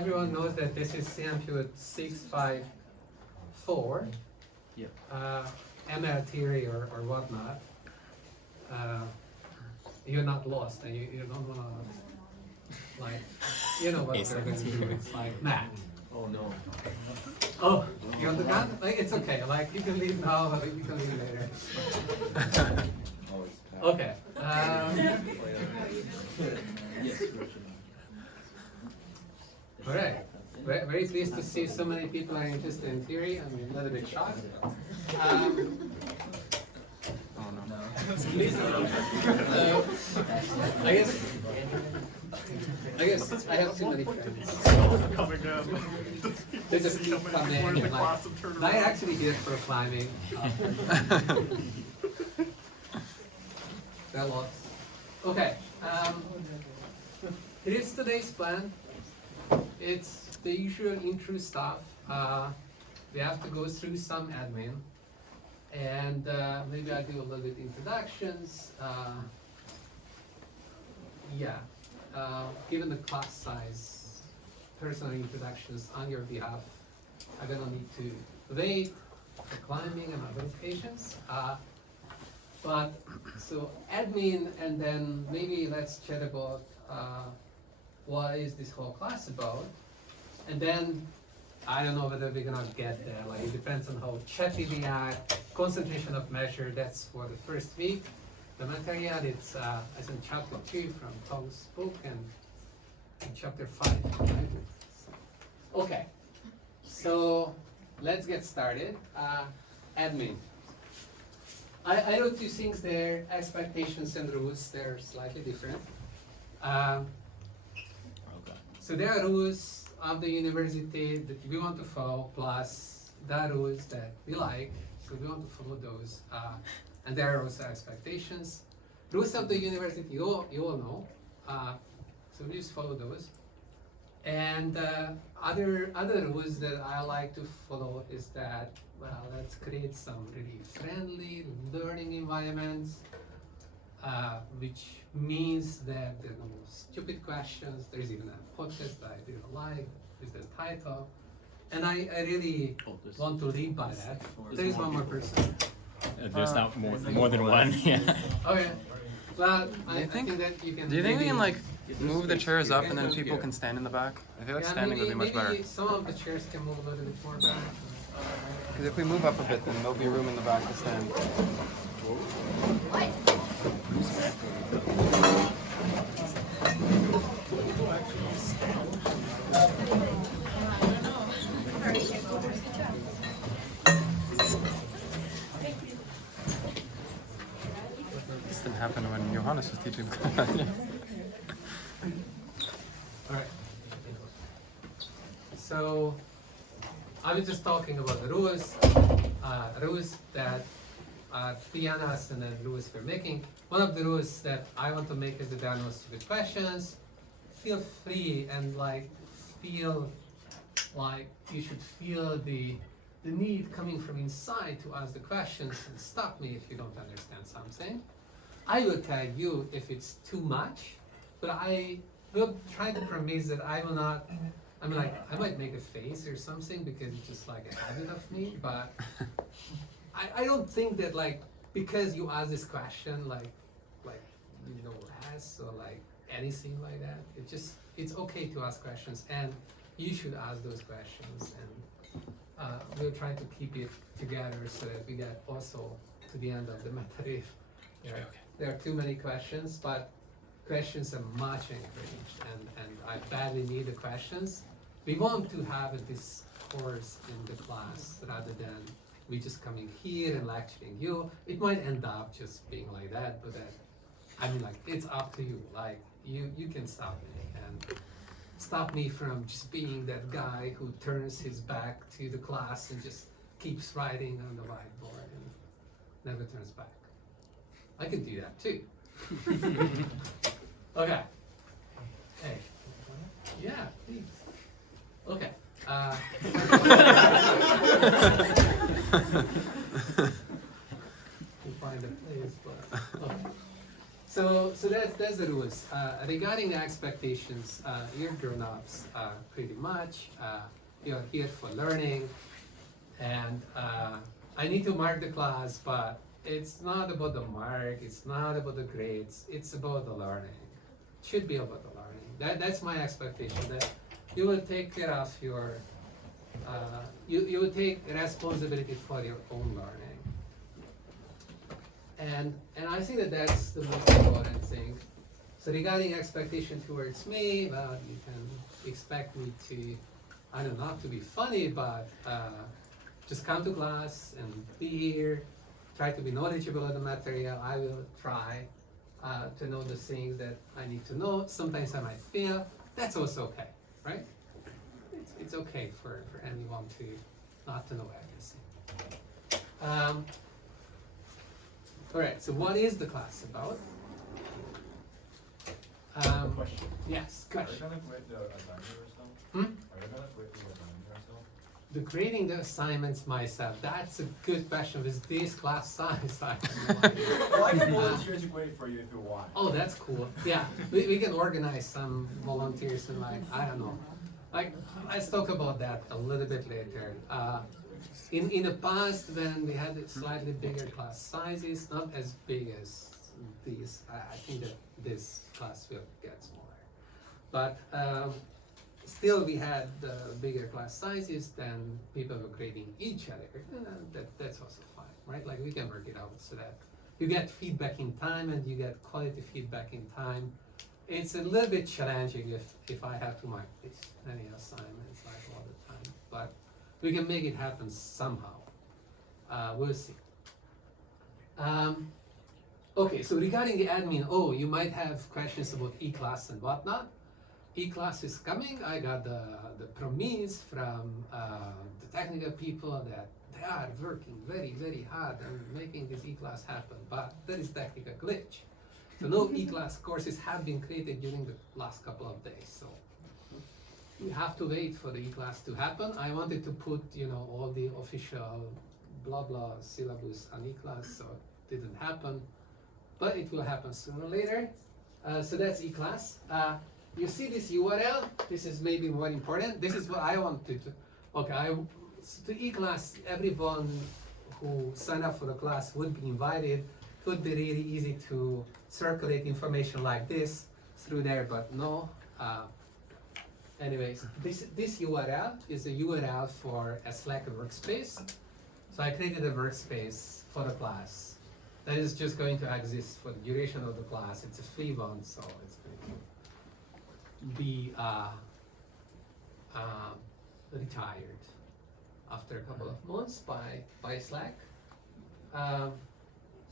Everyone knows that this is CMQ 654, ML theory or whatnot. You're not lost, and you don't want to, like, you know what they're going to do. It's like math. Oh no. Oh, you want the gun? Like, it's okay. Like, you can leave now, or you can leave later. Okay. All right. Very pleased to see so many people are interested in theory. I'm a little bit shocked. I guess I have too many friends. They just keep coming and like, I actually did for climbing. They're lost. Okay. Here's today's plan. It's the usual intro stuff. We have to go through some admin, and maybe I'll do a little bit introductions. Given the class size, personal introductions on your behalf, I'm gonna need to wait for climbing and other occasions. But so admin, and then maybe let's chat about what is this whole class about, and then I don't know whether we're gonna get there. Like, it depends on how chatty we are. Concentration of measure, that's for the first week. The material, it's in chapter 2 from Tom's book, and in chapter 5. Okay, so let's get started. Admin. I wrote two things there, expectations and rules. They're slightly different. So there are rules of the university that we want to follow, plus the rules that we like, so we want to follow those. And there are also expectations. Rules of the university, you all know, so we just follow those. And other rules that I like to follow is that, well, let's create some really friendly learning environments, which means that there are no stupid questions. There's even a podcast that I didn't like with the title. And I really want to lead by that. There is one more person. There's not more than one. Yeah. Okay. Well, I think that you can. Do you think we can like move the chairs up and then people can stand in the back? I feel like standing would be much better. Maybe some of the chairs can move a little bit more back. Because if we move up a bit, then there'll be room in the back to stand. This didn't happen when Johannes was teaching the class. Alright. So I was just talking about the rules, rules that Tiana's and then rules we're making. One of the rules that I want to make is that there are no stupid questions. Feel free and feel like you should feel the need coming from inside to ask the questions and stop me if you don't understand something. I will tell you if it's too much, but I will try to promise that I will not. I might make a face or something because it's just like a habit of me, but I don't think that because you ask this question less or anything like that. It's okay to ask questions, and you should ask those questions, and we'll try to keep it together so that we get also to the end of the method. There are too many questions, but questions are much encouraged, and I badly need the questions. We want to have a discourse in the class rather than we just coming here and lecturing you. It might end up just being like that, but it's up to you. You can stop me and stop me from just being that guy who turns his back to the class and just keeps writing on the whiteboard and never turns back. I can do that too. Okay. Hey. Yeah, please. Okay. We'll find a place, but okay. So that's that's the rules. Regarding the expectations, you're grown-ups pretty much. You're here for learning, and I need to mark the class, but it's not about the mark, it's not about the grades, it's about the learning. It should be about the learning. That's my expectation, that you will take care of your, you will take responsibility for your own learning. And I think that that's the most important thing. So regarding expectation towards me, well, you can expect me to, I don't know, not to be funny, but just come to class and be here, try to be knowledgeable of the material. I will try to know the things that I need to know. Sometimes I might fail. That's also okay, right? It's okay for anyone to not to know everything. All right, so what is the class about? Question. Yes, Are you question. gonna grade the assignment yourself? Hmm? Are you gonna grade the assignment yourself? The grading the assignments myself, that's a good question. With this class size, I have no idea. Well, I can volunteer to grade for you if you want. Oh, that's cool. Yeah, we can organize some volunteers and like, I don't know. Like, let's talk about that a little bit later. In the past, when we had slightly bigger class sizes, not as big as these, I think that this class will get smaller. But still, we had bigger class sizes, then people were grading each other. That's also fine, right? Like, we can work it out so that you get feedback in time and you get quality feedback in time. It's a little bit challenging if I have to mark this many assignments like all the time, but we can make it happen somehow. We'll see. Okay, so regarding the admin, you might have questions about E-class and whatnot. E-class is coming. I got the promise from the technical people that they are working very, very hard on making this E-class happen, but there is technical glitch. So no E-class courses have been created during the last couple of days. So we have to wait for the E-class to happen. I wanted to put, all the official blah blah syllabus on E-class, so it didn't happen, but it will happen sooner or later. So that's E-class. You see this URL? This is maybe more important. This is what I wanted to. Okay, to E-class, everyone who signed up for the class would be invited. It would be really easy to circulate information like this through there, but no. Anyways, this URL is a URL for a Slack workspace. So I created a workspace for the class that is just going to exist for the duration of the class. It's a free one, so it's going to be retired after a couple of months by Slack.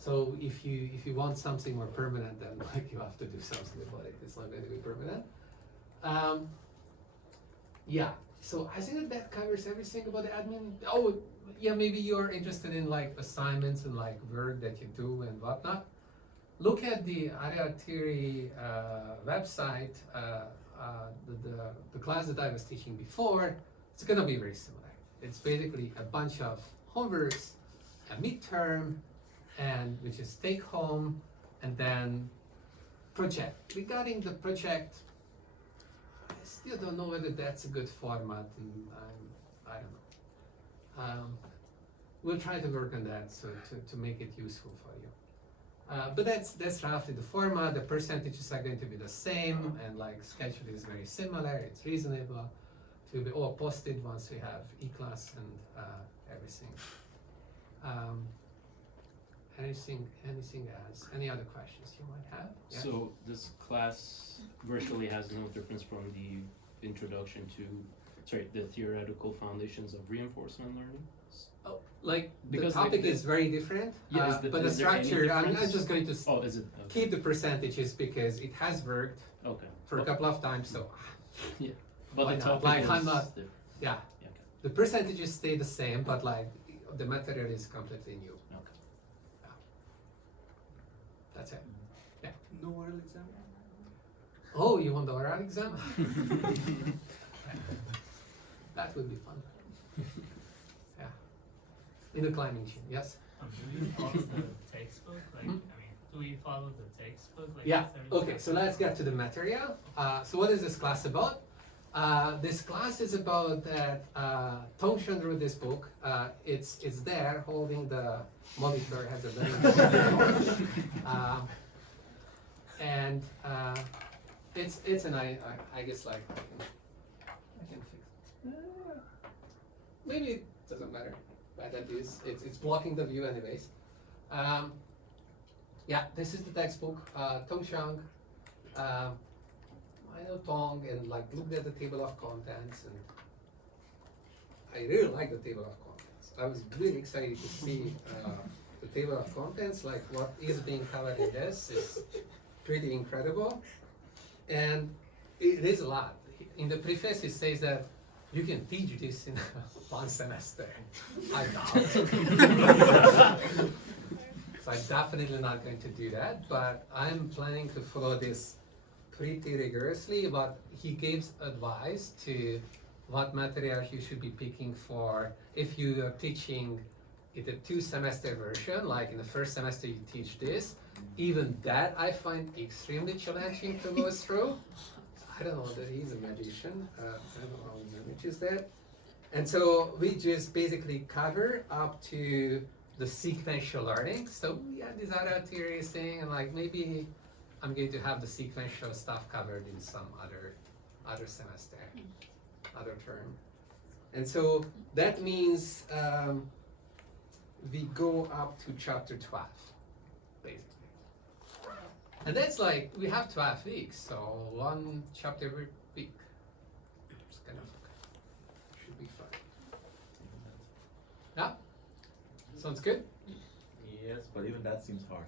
So if you want something more permanent, then like you have to do something about it. It's not going to be permanent. Yeah. So I think that covers everything about the admin. Oh, yeah. Maybe you're interested in like assignments and like work that you do and whatnot. Look at the Area Theory website. The class that I was teaching before. It's gonna be very similar. It's basically a bunch of homeworks, a midterm, and which is take home, and then project. Regarding the project, I still don't know whether that's a good format, and I don't know. We'll try to work on that so to make it useful for you. But that's roughly the format. The percentages are going to be the same, and like schedule is very similar. It's reasonable. It will be all posted once we have E-class and everything. Anything else? Any other questions you might have? Yeah? So this class virtually has no difference from the introduction to, the theoretical foundations of reinforcement learning? Oh, like Because the topic like is very different, Yeah, but the is there any structure, I'm difference? just going to Oh, is it? Okay. keep the percentages because it has worked Okay. for a couple of times, so Yeah. But Why the not? topic Like, is I'm not- different. yeah. Yeah, okay. The percentages stay the same, but like the material is completely new. Okay. That's it. No oral exam? Oh, you want the oral exam? That would be fun. Yeah. In the climbing gym, yes? Do you pause the textbook? Like, Hmm? I mean, Do we follow the textbook? Like, Yeah, is there okay, so let's get to the material. So what is this class about? This class is about that Tongshan wrote this book. It's there holding the monitor, has a very and it's an I guess like I can fix maybe it doesn't matter, but that is it's blocking the view anyways. Yeah, this is the textbook, Tongshan. I know Tong and like looked at the table of contents, and I really like the table of contents. I was really excited to see the table of contents, like what is being covered in this is pretty incredible, and it is a lot. In the preface it says that you can teach this in one semester. I doubt. So I'm definitely not going to do that, but I'm planning to follow this pretty rigorously. But he gives advice to what materials you should be picking for if you are teaching in a 2-semester version, like in the first semester you teach this. Even that I find extremely challenging to go through. I don't know that he's a magician. I don't know how he manages that. And so we just basically cover up to the sequential learning. So yeah, these other theories thing, and like maybe I'm going to have the sequential stuff covered in some other semester, other term. And so that means we go up to chapter 12, basically. And that's like, we have 12 weeks, so one chapter every week. It's kind of, should be fun. Yeah? Sounds good? Yes, but even that seems hard.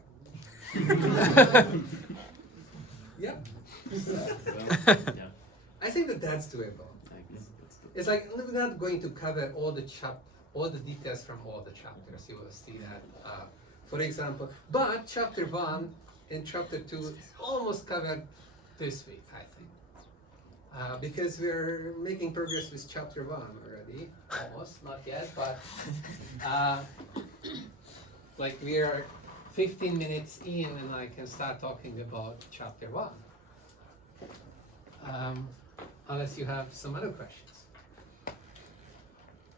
Yeah. Yeah. I think that that's doable. It's like we're not going to cover all the details from all the chapters. You will see that, for example. But chapter 1 and chapter 2 almost covered this week, I think, because we're making progress with chapter 1 already. Almost, not yet, but like we are 15 minutes in, and I can start talking about chapter 1. Unless you have some other questions.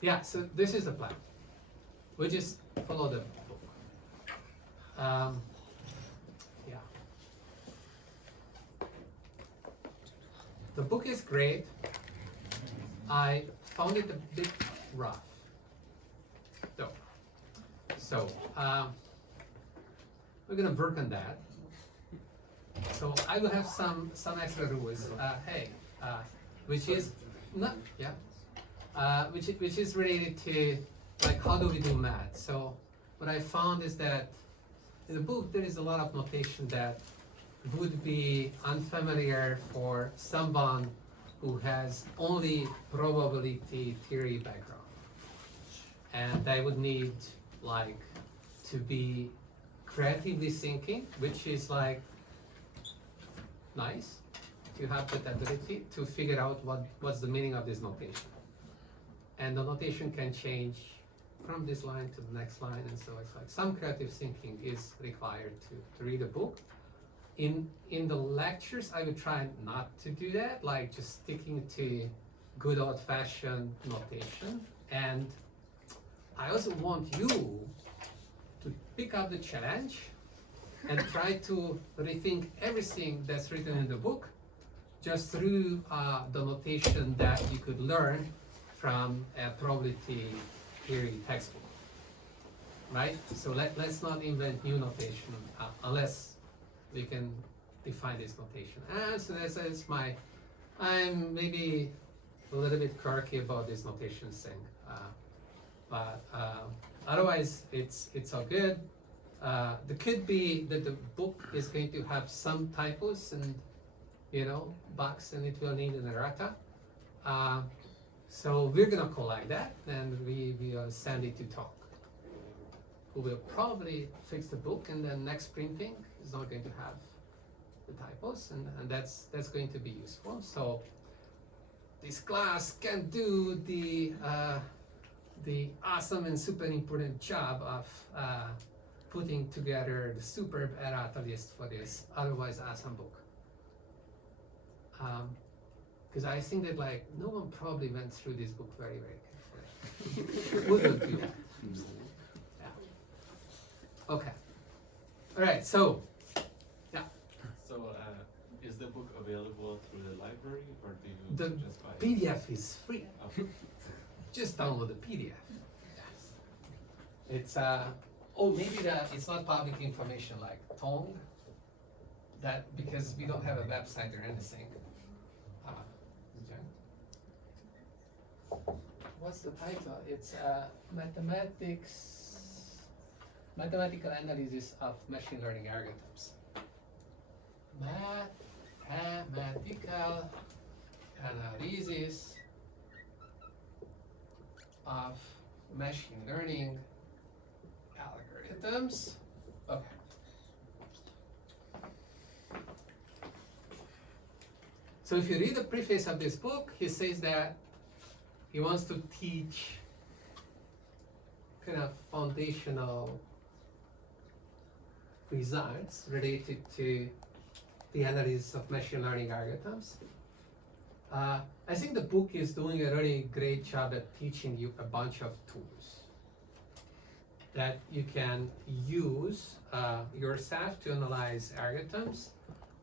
Yeah, so this is the plan. We just follow the book. Yeah. The book is great. I found it a bit rough, though. So, we're gonna work on that. So I will have some extra rules. Which is not which is related to like how do we do math. So what I found is that in the book there is a lot of notation that would be unfamiliar for someone who has only probability theory background, and they would need like to be creatively thinking, which is like nice to have that ability to figure out what's the meaning of this notation. And the notation can change from this line to the next line, and so it's like some creative thinking is required to read a book. In the lectures, I would try not to do that, like just sticking to good old-fashioned notation. And I also want you to pick up the challenge and try to rethink everything that's written in the book just through the notation that you could learn from a probability theory textbook, right? So let's not invent new notation unless we can define this notation. And so that's I'm maybe a little bit quirky about this notation thing, but otherwise it's all good. There could be that the book is going to have some typos and bugs, and it will need an errata. So we're gonna collect that, and we will send it to Talk, who will probably fix the book, and then next printing is not going to have the typos, and that's going to be useful. So this class can do the awesome and super important job of putting together the superb errata list for this otherwise awesome book. Because I think that like no one probably went through this book very, very carefully. Wouldn't do that. Yeah. Okay. All right. So, yeah. So, is the book available through the library or do you The just buy it? PDF is free. Oh. Just download the PDF. It's maybe that it's not public information like Tong. That because we don't have a website or anything. What's the title? It's mathematical analysis of machine learning algorithms. Mathematical analysis of machine learning algorithms. Okay. So if you read the preface of this book, he says that he wants to teach kind of foundational results related to the analysis of machine learning algorithms. I think the book is doing a really great job at teaching you a bunch of tools that you can use yourself to analyze algorithms,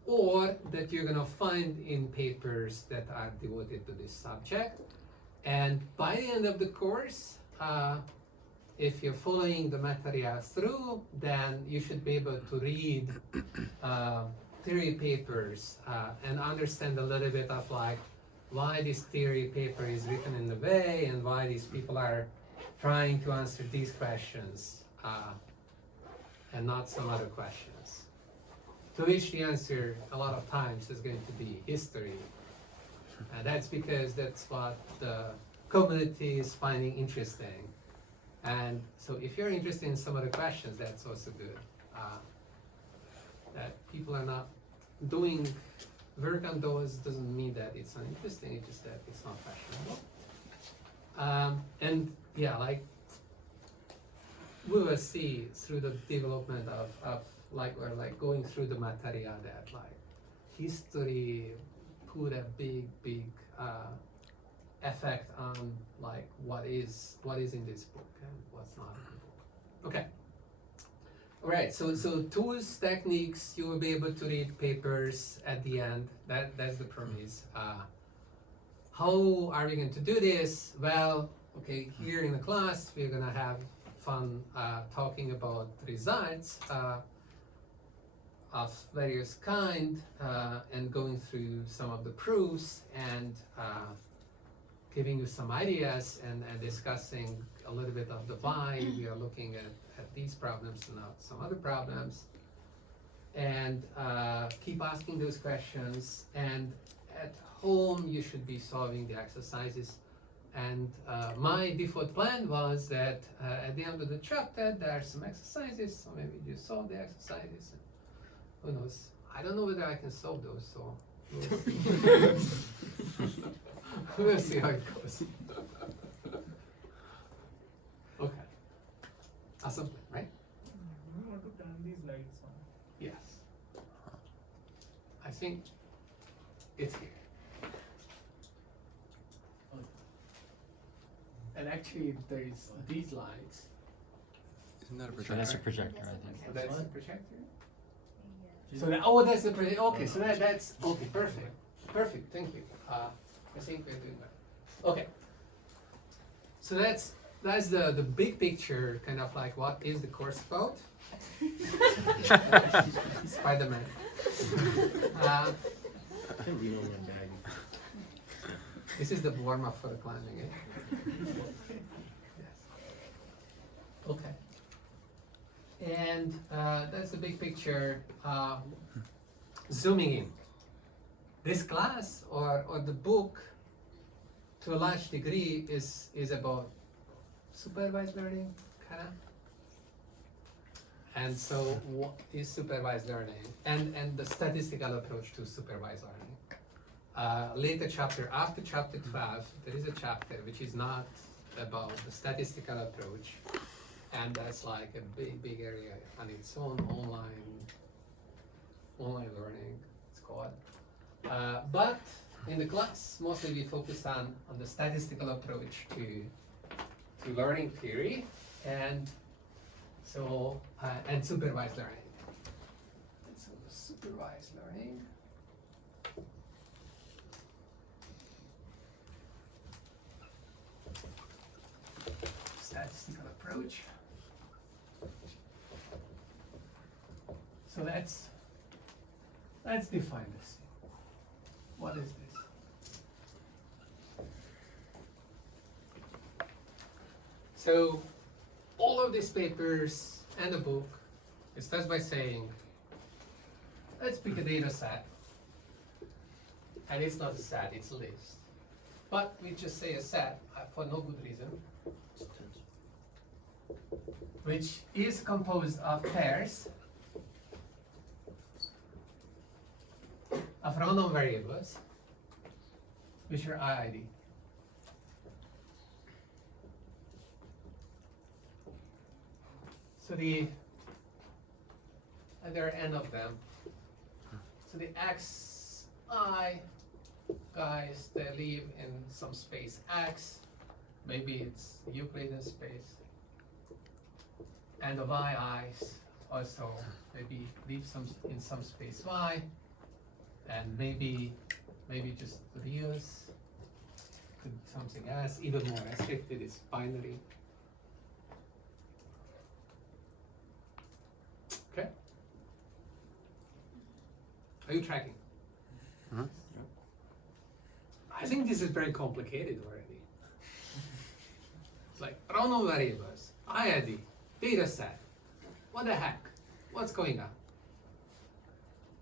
or that you're gonna find in papers that are devoted to this subject. And by the end of the course, if you're following the material through, then you should be able to read theory papers and understand a little bit of like why this theory paper is written in the way and why these people are trying to answer these questions and not some other questions. To which the answer a lot of times is going to be history. And that's because that's what the community is finding interesting. And so if you're interested in some other questions, that's also good. That people are not doing work on those doesn't mean that it's uninteresting, it's just that it's not fashionable. And yeah, like we will see through the development of like, or like going through the material that like history put a big effect on like what is in this book and what's not in the book. Okay. All right. So tools, techniques. You will be able to read papers at the end. That's the premise. How are we going to do this? Well, okay. Here in the class, we're gonna have fun talking about results of various kind and going through some of the proofs and giving you some ideas and discussing a little bit of the why we are looking at these problems and not some other problems. And keep asking those questions. And at home, you should be solving the exercises. And my default plan was that at the end of the chapter, there are some exercises, so maybe you solve the exercises. Who knows? I don't know whether I can solve those, so we'll see. We'll see how it goes. Okay. Awesome, right? We want to turn these lights on. Yes. I think it's here. And actually, there's these lights. Isn't that a So projector? that's a projector, I think. So that's the projector. So that, that's the projector. Okay, so that's okay. Perfect. Perfect. Thank you. I think we're doing that. Okay. So that's the big picture, kind of like what is the course about. Spider-Man. I can lean on my bag. This is the warm-up for the climbing. Eh? Yes. Okay. And that's the big picture. Zooming in. This class or the book, to a large degree, is about supervised learning, kind of. And so, what is supervised learning? And the statistical approach to supervised learning. Later chapter, after chapter 12, there is a chapter which is not about the statistical approach, and that's like a big area on its own, online learning, it's called. But in the class, mostly we focus on the statistical approach to learning theory, and so and supervised learning. So supervised learning. Statistical approach. So let's define this. What is this? So all of these papers and the book, it starts by saying, let's pick a data set. And it's not a set, it's a list. But we just say a set for no good reason, which is composed of pairs of random variables, which are IID. So and there are n of them. So the xi guys, they live in some space x, maybe it's Euclidean space. And the yi's also maybe live in some space y, and maybe just reals, could be something else, even more restricted, it's binary. Okay? Are you tracking? Mhm. I think this is very complicated already. It's like random variables, IID, data set. What the heck? What's going on?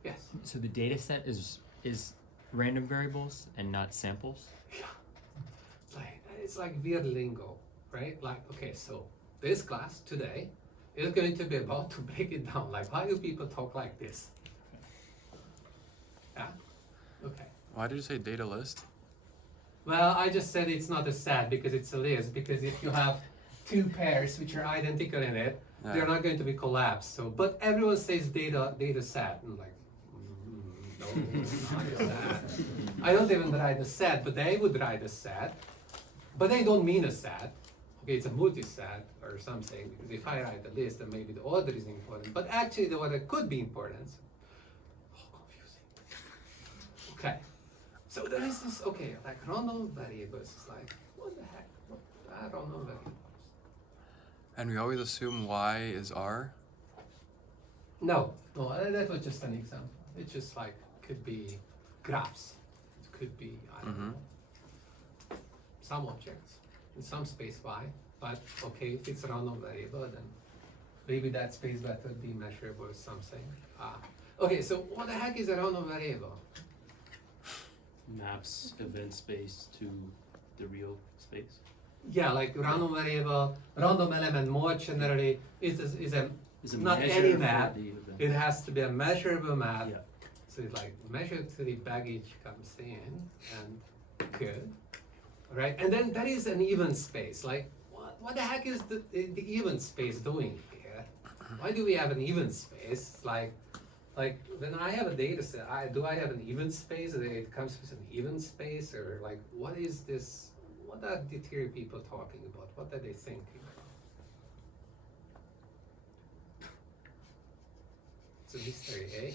Yes. So the data set is random variables and not samples? Yeah. It's like weird lingo, right? Like, okay, so this class today is going to be about to break it down. Like, why do people talk like this? Yeah? Okay. Why did you say data list? Well, I just said it's not a set because it's a list, because if you have two pairs which are identical in it, they're not going to be collapsed. So, but everyone says data set. I'm like, no, not a set. I don't even write a set, but they would write a set. But they don't mean a set. Okay, it's a multi-set or something, because if I write a list, then maybe the order is important. But actually, the order could be important. Oh, confusing. Okay. So there is this, okay, like random variables. It's like, what the heck? I don't know variables. And we always assume y is r? No, that was just an example. It's just like, could be graphs. It could be, I don't know, some objects in some space y. But okay, if it's a random variable, then maybe that space vector be measurable or something. Okay, so what the heck is a random variable? Maps event space to the real space. Yeah, like random variable, random element more generally is a not measure any for map. the event. It has to be a measurable map. Yeah. So it's like measured to the baggage comes in and good. Right? And then there is an even space. Like what the heck is the even space doing here? Why do we have an even space? Like when I have a data set, do I have an even space that it comes with an even space, or like what is this? What are the theory people talking about? What are they thinking about? It's a mystery, eh?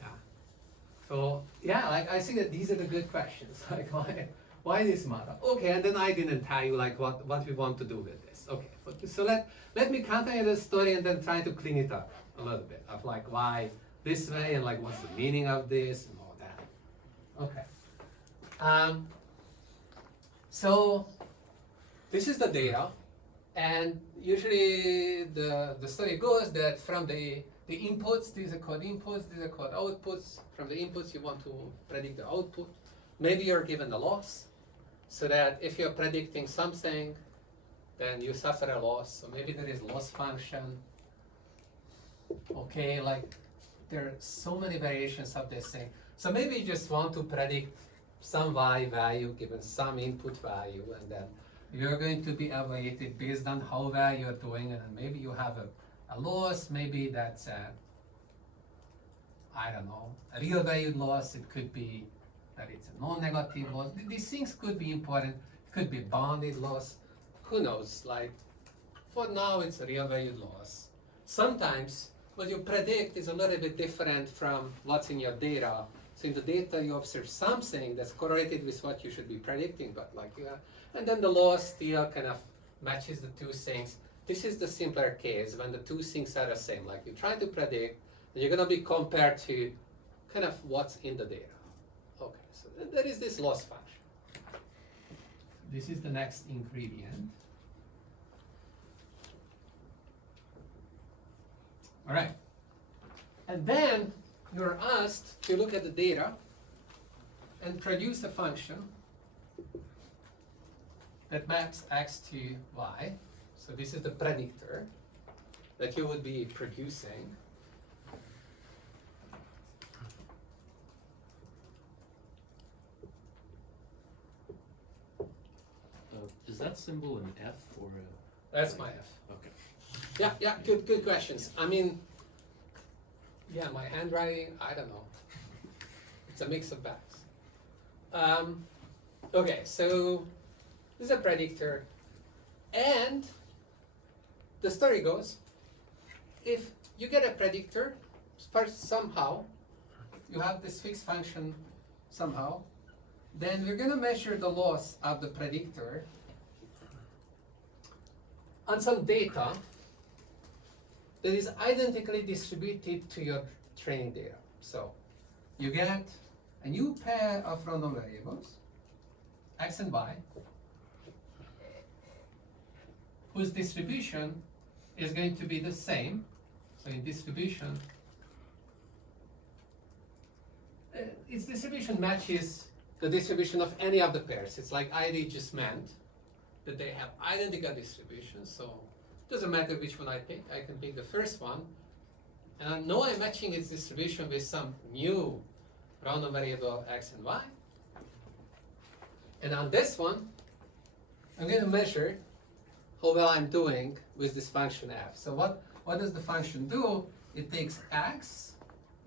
Yeah. So yeah, like I think that these are the good questions. Like why this matter? Okay, and then I didn't tell you like what we want to do with this. Okay, so let me continue the story and then try to clean it up a little bit of like why this way and like what's the meaning of this and all that. Okay. So this is the data, and usually the story goes that from the inputs, these are called inputs, these are called outputs. From the inputs you want to predict the output. Maybe you're given a loss, so that if you're predicting something, then you suffer a loss. So maybe there is loss function. Okay, like there are so many variations of this thing. So maybe you just want to predict some y value given some input value, and then you're going to be evaluated based on how well you're doing, and maybe you have a loss, maybe that's I don't know, a real valued loss. It could be that it's a non-negative loss. These things could be important. It could be bounded loss. Who knows? Like, for now, it's a real valued loss. Sometimes what you predict is a little bit different from what's in your data. So in the data, you observe something that's correlated with what you should be predicting, but like, and then the loss still kind of matches the two things. This is the simpler case when the two things are the same. Like, you try to predict, and you're going to be compared to kind of what's in the data. Okay, so there is this loss function. This is the next ingredient. All right. And then you're asked to look at the data and produce a function that maps x to y. So this is the predictor that you would be producing. Is that symbol an F or a? That's my f. Okay. Yeah, good questions. I mean, yeah, my handwriting, I don't know. It's a mix of bags. Okay, so this is a predictor, and the story goes, if you get a predictor, first somehow, you have this fixed function somehow, then we're going to measure the loss of the predictor on some data that is identically distributed to your training data. So you get a new pair of random variables, x and y, whose distribution is going to be the same. So in distribution, its distribution matches the distribution of any of the pairs. It's like ID just meant that they have identical distribution, so it doesn't matter which one I pick. I can pick the first one, and I know I'm matching its distribution with some new random variable x and y. And on this one, I'm going to measure how well I'm doing with this function f. So what does the function do? It takes x,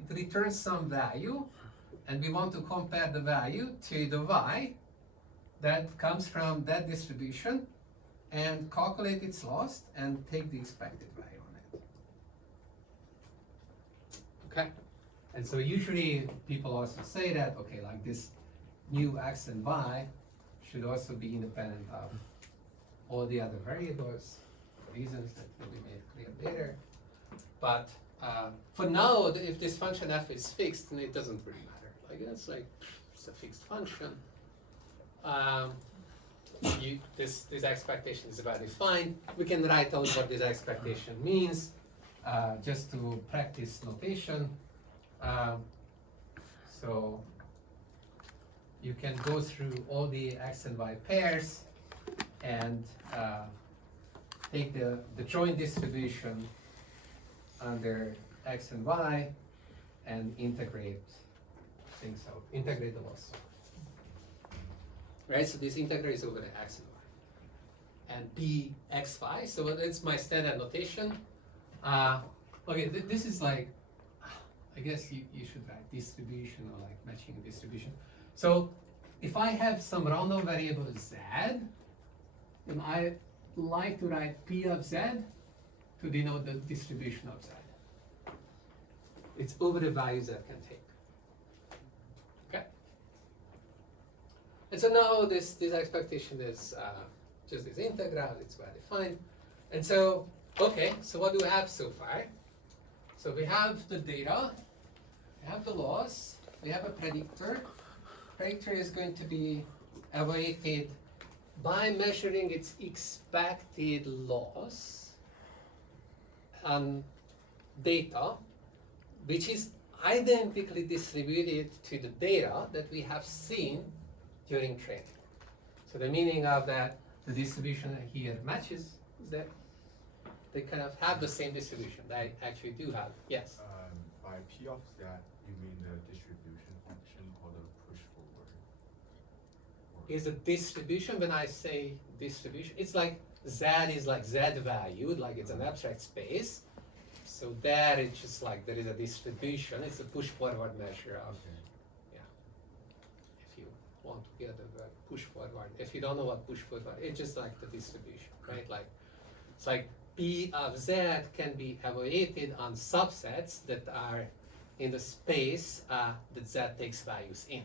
it returns some value, and we want to compare the value to the y that comes from that distribution and calculate its loss and take the expected value on it. Okay? And so usually people also say that, okay, like this new x and y should also be independent of all the other variables, for reasons that will be made clear later. But for now, if this function f is fixed, then it doesn't really matter. Like, it's like, it's a fixed function. This expectation is well defined. We can write out what this expectation means, just to practice notation. So you can go through all the x and y pairs and take the joint distribution under x and y and integrate things out, integrate the loss. Right, so this integral is over the x and y. And dxy, so that's my standard notation. Okay, this is like, I guess you should write distribution or like matching distribution. So if I have some random variable z, then I like to write p of z to denote the distribution of z. It's over the values that can take. Okay? And so now this expectation is just this integral, it's well defined. And so, okay, so what do we have so far? So we have the data, we have the loss, we have a predictor. Predictor is going to be evaluated by measuring its expected loss on data, which is identically distributed to the data that we have seen during training. So the meaning of that, the distribution here matches, is that they kind of have the same distribution. They actually do have, yes? By P of Z, you mean the distribution function or the push forward? Or is a distribution. When I say distribution, it's like Z is like Z valued, like it's an abstract space. So there it's just like there is a distribution. It's a push forward measure of, yeah. If you want to get the word push forward, if you don't know what push forward, it's just like the distribution, right? Like it's like P of Z can be evaluated on subsets that are in the space that Z takes values in.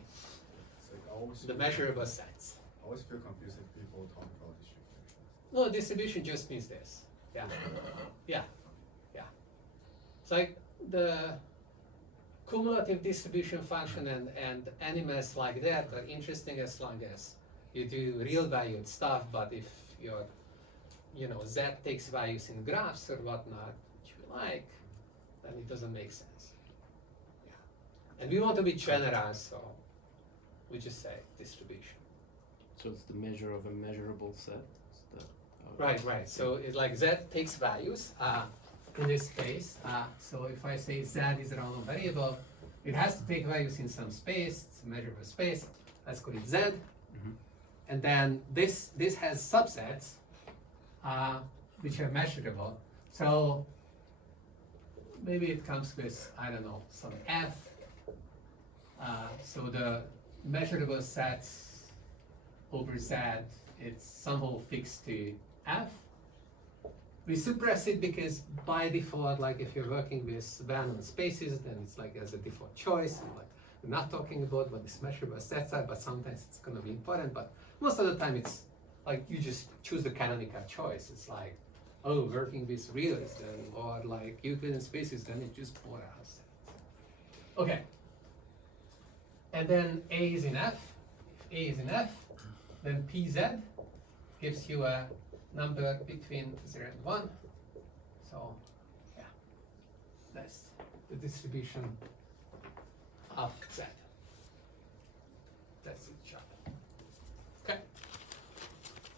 So I always The feel- measurable sets. I always feel confused if people talk about distribution. No, distribution just means this. Yeah. Yeah. Yeah. It's like the cumulative distribution function and animals like that are interesting as long as you do real valued stuff, but if your Z takes values in graphs or whatnot, which you like, then it doesn't make sense. Yeah. And we want to be generous, so we just say distribution. So it's the measure of a measurable set. Is that how it Right, right. So it's like Z takes values in this space. So if I say Z is a random variable, it has to take values in some space. It's a measurable space. Let's call it Z. And then this has subsets which are measurable. So maybe it comes with, I don't know, some F. So the measurable sets over Z, it's somehow fixed to F. We suppress it because by default, like if you're working with random spaces, then it's like as a default choice. And like we're not talking about what these measurable sets are, but sometimes it's gonna be important. But most of the time, it's like you just choose the canonical choice. It's like, oh, working with reals then, or like Euclidean spaces, then it just pour out sets. Okay. And then A is in F. If A is in F, then PZ gives you a number between 0 and 1. So, yeah, that's the distribution of Z. That's it, job. Okay.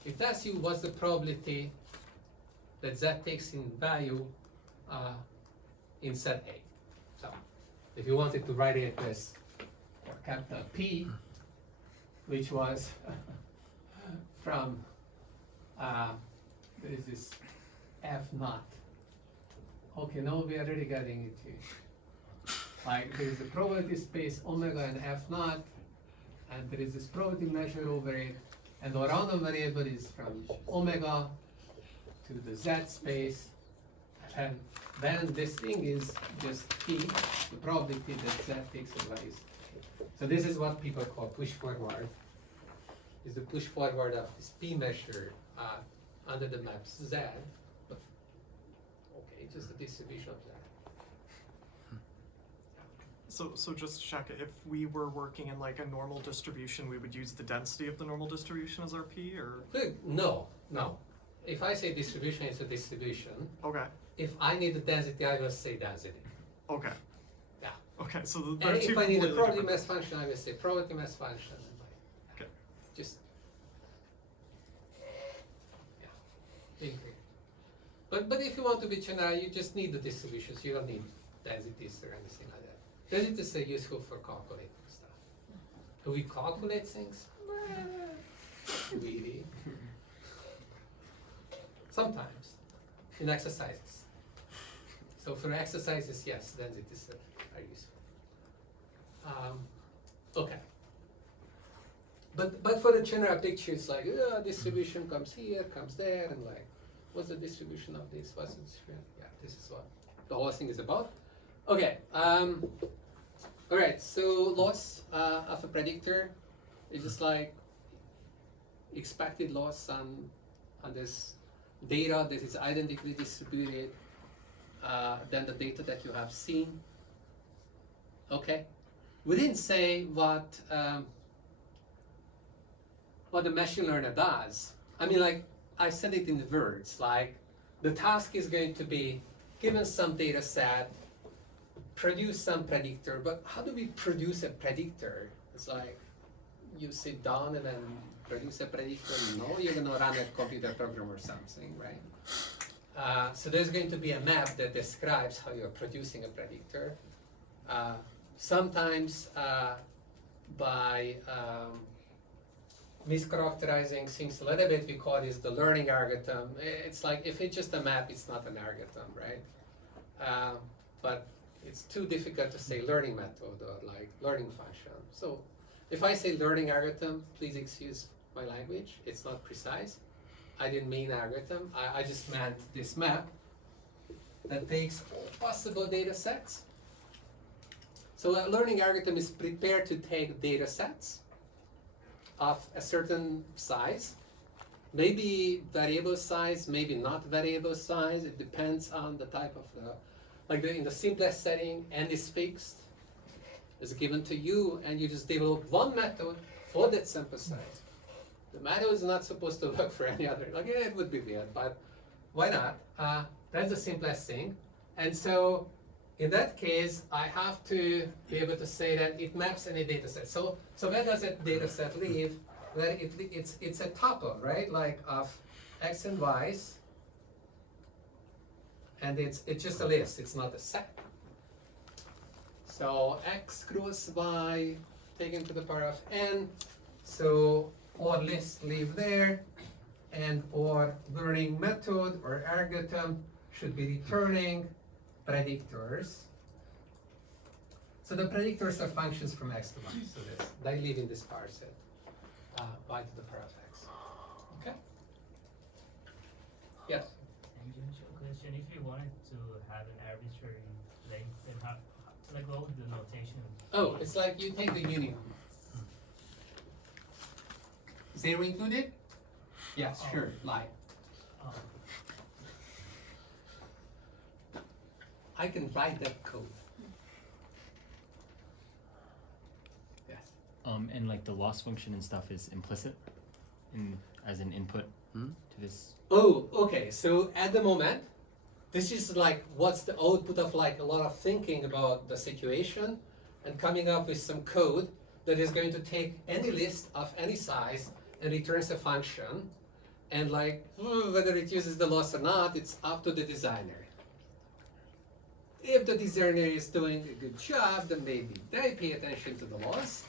It tells you what's the probability that Z takes in value in set A. So, if you wanted to write it as capital P, which was from there is this F naught. Okay, now we are already getting into like there is a probability space omega and F naught, and there is this probability measure over it, and the random variable is from omega to the Z space, and then this thing is just P, the probability that Z takes a values. So this is what people call push forward. Is the push forward of this P measure under the map Z, but okay, just the distribution of Z. So just to check, if we were working in like a normal distribution, we would use the density of the normal distribution as our P, or? No. If I say distribution, it's a distribution. Okay, If I need the density, I will say density. okay, Yeah. okay, so And they're two if I need a completely probability different mass things. function, I will say probability mass function. Okay. Just being clear. But if you want to be general, you just need the distributions. You don't need densities or anything like that. Densities are useful for calculating stuff. Do we calculate things? Really? Sometimes in exercises. So for exercises, yes, densities are useful. Okay. But for the general picture, it's like distribution comes here, comes there, and like, what's the distribution of this? What's the distribution? Yeah, this is what the whole thing is about. Okay. All right. So loss of a predictor is just like expected loss on this data that is identically distributed than the data that you have seen. Okay. We didn't say what the machine learner does. I mean, like, I said it in the words, like, the task is going to be given some data set, produce some predictor, but how do we produce a predictor? It's like, you sit down and then produce a predictor. No, you're gonna run a computer program or something, right? So there's going to be a map that describes how you're producing a predictor. Sometimes by mischaracterizing things a little bit, we call this the learning algorithm. It's like if it's just a map, it's not an algorithm, right? But it's too difficult to say learning method or like learning function. So if I say learning algorithm, please excuse my language. It's not precise. I didn't mean algorithm. I just meant this map that takes all possible data sets. So a learning algorithm is prepared to take data sets of a certain size, maybe variable size, maybe not variable size. It depends on the type of in the simplest setting, n is fixed, is given to you, and you just develop one method for that sample size. The method is not supposed to work for any other. Like, yeah, it would be weird, but why not? That's the simplest thing. And so in that case, I have to be able to say that it maps any data set. So where does that data set live? Well, it's a tuple, right? Like of x and y's, and it's just a list. It's not a set. So x cross y taken to the power of n. So all lists live there, and our learning method or algorithm should be returning predictors. So the predictors are functions from x to y. So they live in this power set, y to the power of x. Okay? Yes? Tangential question. If you wanted to have an arbitrary length, then how like what would the notation? Oh, it's like you take the union. 0 included? Yes, sure, like. Oh. I can write that code. Yes. And like the loss function and stuff is implicit as an input to this. Oh, okay. So at the moment, this is like what's the output of like a lot of thinking about the situation and coming up with some code that is going to take any list of any size and returns a function. And like whether it uses the loss or not, it's up to the designer. If the designer is doing a good job, then maybe they pay attention to the loss.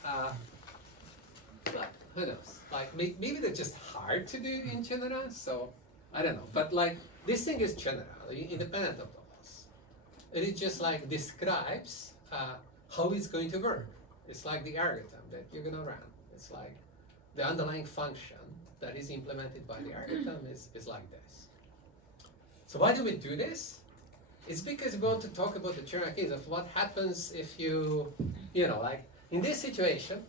But who knows? Like maybe they're just hard to do in general. So I don't know. But like this thing is general, independent of the loss. And it just like describes how it's going to work. It's like the algorithm that you're gonna run. It's like the underlying function that is implemented by the algorithm is like this. So why do we do this? It's because we want to talk about the general case of what happens if you like in this situation.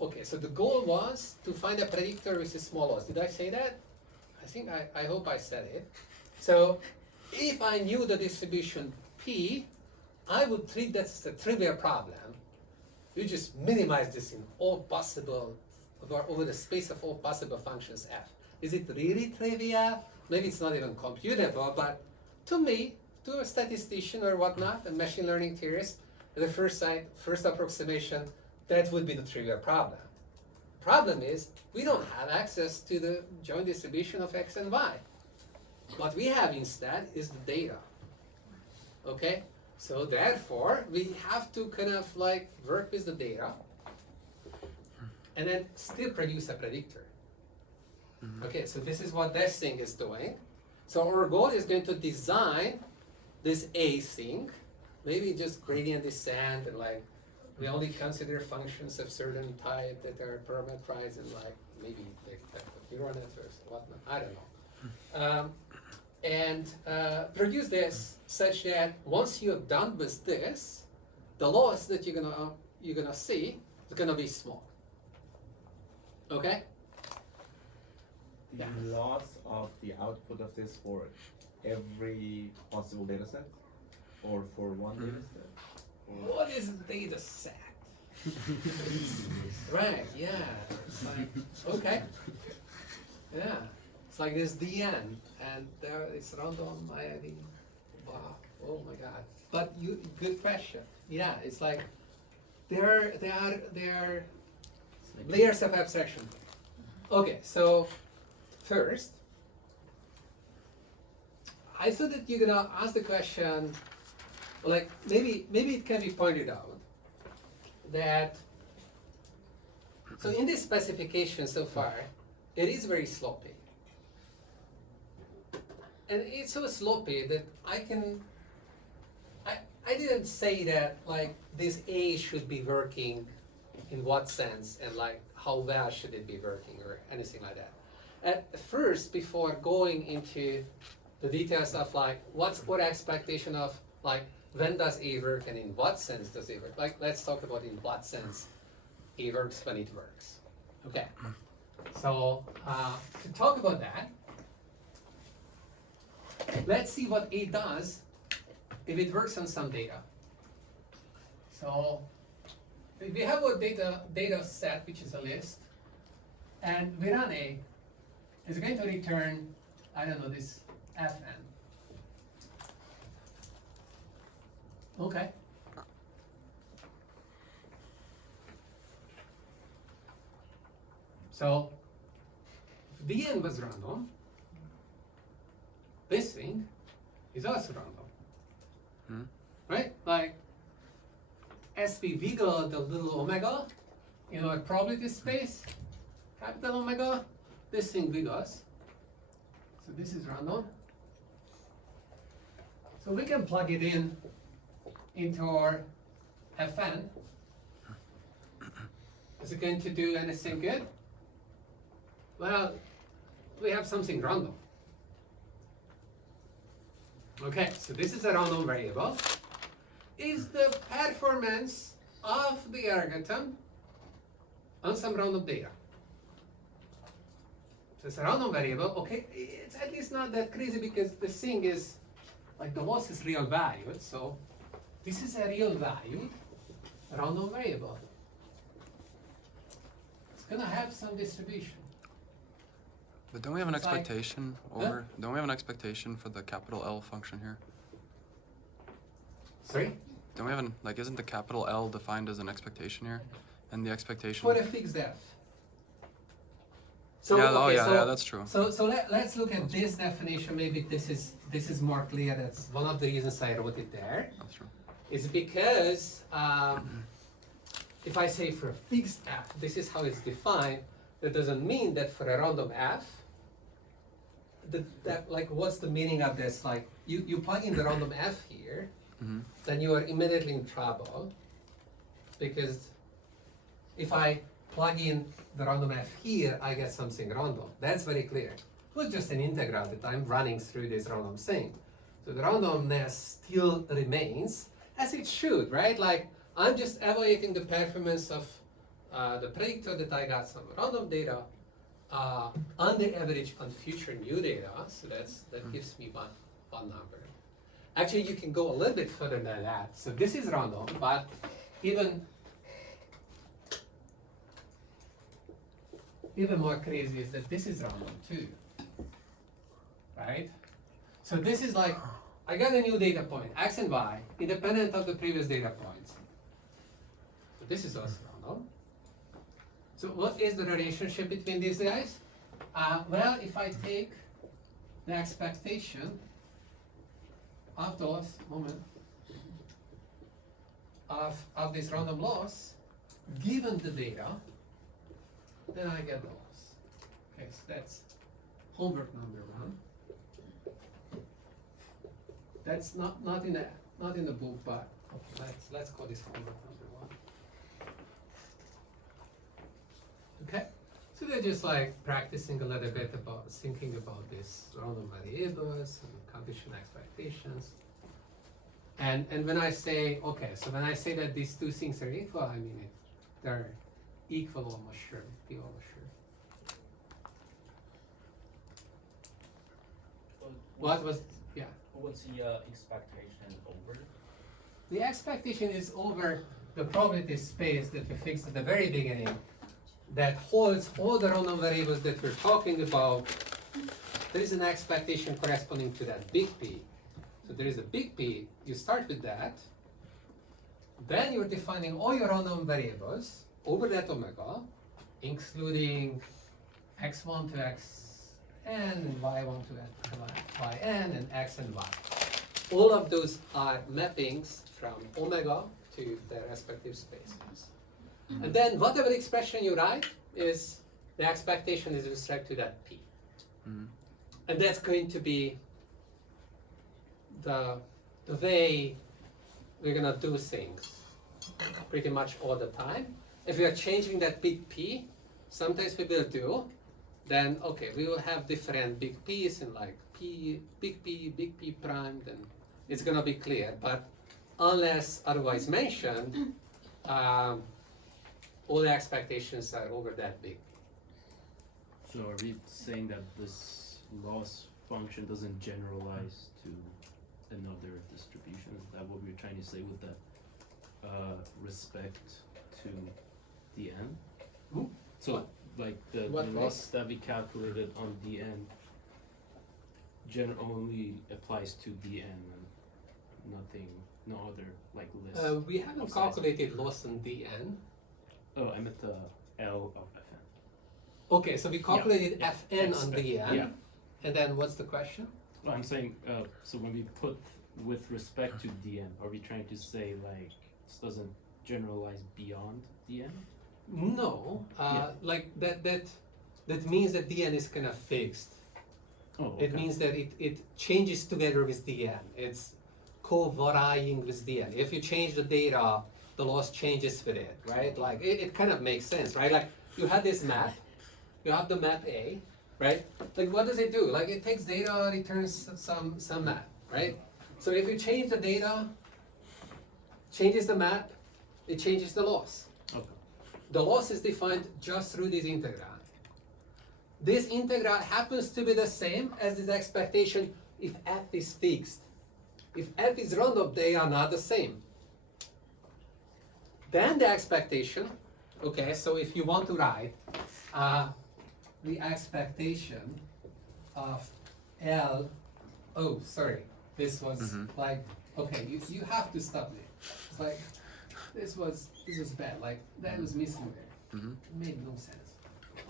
Okay, so the goal was to find a predictor with a small loss. Did I say that? I think I hope I said it. So if I knew the distribution P, I would treat that as a trivial problem. You just minimize this in all possible, over the space of all possible functions F. Is it really trivial? Maybe it's not even computable, but to me, to a statistician or whatnot, a machine learning theorist, at the first approximation, that would be the trivial problem. Problem is, we don't have access to the joint distribution of x and y. What we have instead is the data. Okay? So therefore, we have to kind of like work with the data and then still produce a predictor. Okay, so this is what this thing is doing. So our goal is going to design this A thing, maybe just gradient descent, and like we only consider functions of certain type that are parameterized in like maybe like neural networks or whatnot. I don't know. And produce this such that once you're done with this, the loss that you're gonna see is gonna be small. Okay? The loss of the output of this for every possible data set? Or for one data set? Or What is a data set? Right, yeah. It's like, okay. Yeah. It's like this DN, and there it's random IID. Wow. Oh my god. But good question. Yeah, it's like there are layers of abstraction. Okay, so first, I thought that you're gonna ask the question, like maybe it can be pointed out that So in this specification so far, it is very sloppy. And it's so sloppy that I didn't say that like this A should be working in what sense and like how well should it be working or anything like that. At first, before going into the details of like what's our expectation of like when does A work and in what sense does A work, like let's talk about in what sense A works when it works. Okay, so to talk about that, let's see what A does if it works on some data. So we have our data set, which is a list, and we run A. It's going to return, I don't know, this fn. Okay. So if dn was random, this thing is also random. Right? Like as we wiggle the little omega in our probability space, capital omega, this thing wiggles. So this is random. So we can plug it in into our fn. Is it going to do anything good? Well, we have something random. Okay, so this is a random variable. Is the performance of the algorithm on some random data? So it's a random variable. Okay, it's at least not that crazy because the thing is, like the loss is real valued. So this is a real valued random variable. It's gonna have some distribution. But don't we have an It's like- expectation over? Don't we have an expectation for the capital L function here? Sorry? Don't we have an like? Isn't the capital L defined as an expectation here? And the expectation. For a fixed f. So, yeah. okay, Oh yeah. so, Yeah. That's true. So let's look at this definition. Maybe this is more clear. That's one of the reasons I wrote it there. That's true. Is because if I say for a fixed f, this is how it's defined. That doesn't mean that for a random f, that like what's the meaning of this? Like you plug in the random f here, then you are immediately in trouble, because if I plug in the random f here, I get something random. That's very clear. It was just an integral that I'm running through this random thing. So the randomness still remains as it should, right? Like I'm just evaluating the performance of the predictor that I got some random data on the average on future new data. So that gives me one number. Actually, you can go a little bit further than that. So this is random, but even more crazy is that this is random too, right? So this is like, I got a new data point, x and y, independent of the previous data points. So this is also random. So what is the relationship between these guys? Well, if I take the expectation of those of this random loss, given the data, then I get the loss. Okay, so that's homework number one. That's not in the book, but okay, let's call this homework number one. Okay, so they're just like practicing a little bit about thinking about this random variables and condition expectations. And when I say, okay, so when I say that these two things are equal, I mean they're equal almost sure, be almost sure. What was, yeah? What's the expectation over? The expectation is over the probability space that we fixed at the very beginning that holds all the random variables that we're talking about. There is an expectation corresponding to that big P. So there is a big P, you start with that, then you're defining all your random variables over that omega, including x1 to xn and y1 to yn and x and y. All of those are mappings from omega to their respective spaces. And then whatever expression you write is the expectation is with respect to that p. And that's going to be the way we're gonna do things pretty much all the time. If we are changing that big P, sometimes we will do, then okay, we will have different big P's and like P, big P prime, then it's gonna be clear. But unless otherwise mentioned, all the expectations are over that big. So are we saying that this loss function doesn't generalize to another distribution? Is that what we're trying to say with the respect to the n? Hmm? So like the What loss that we calculated on dn only applies to dn and nothing, no other like list. We haven't of sizes. calculated loss on dn. Oh, I meant the L of fn. Okay, so we calculated yeah. Fn on dn. Yeah. And then what's the question? Well, I'm saying, so when we put with respect to dn, are we trying to say like this doesn't generalize beyond dn? No, Yeah. like that means that dn is kind of fixed. Oh, okay. It means that it changes together with dn. It's co-varying with dn. If you change the data, the loss changes with it, right? Like it kind of makes sense, right? Like you have this map, you have the map A, right? Like what does it do? Like it takes data, returns some map, right? So if you change the data, changes the map, it changes the loss. Okay. The loss is defined just through this integral. This integral happens to be the same as this expectation if f is fixed. If f is random, they are not the same. Then the expectation, okay, so if you want to write the expectation of L, oh, sorry, this was like, okay, you have to stop me. It's like, this was bad, like, that was missing there. It made no sense.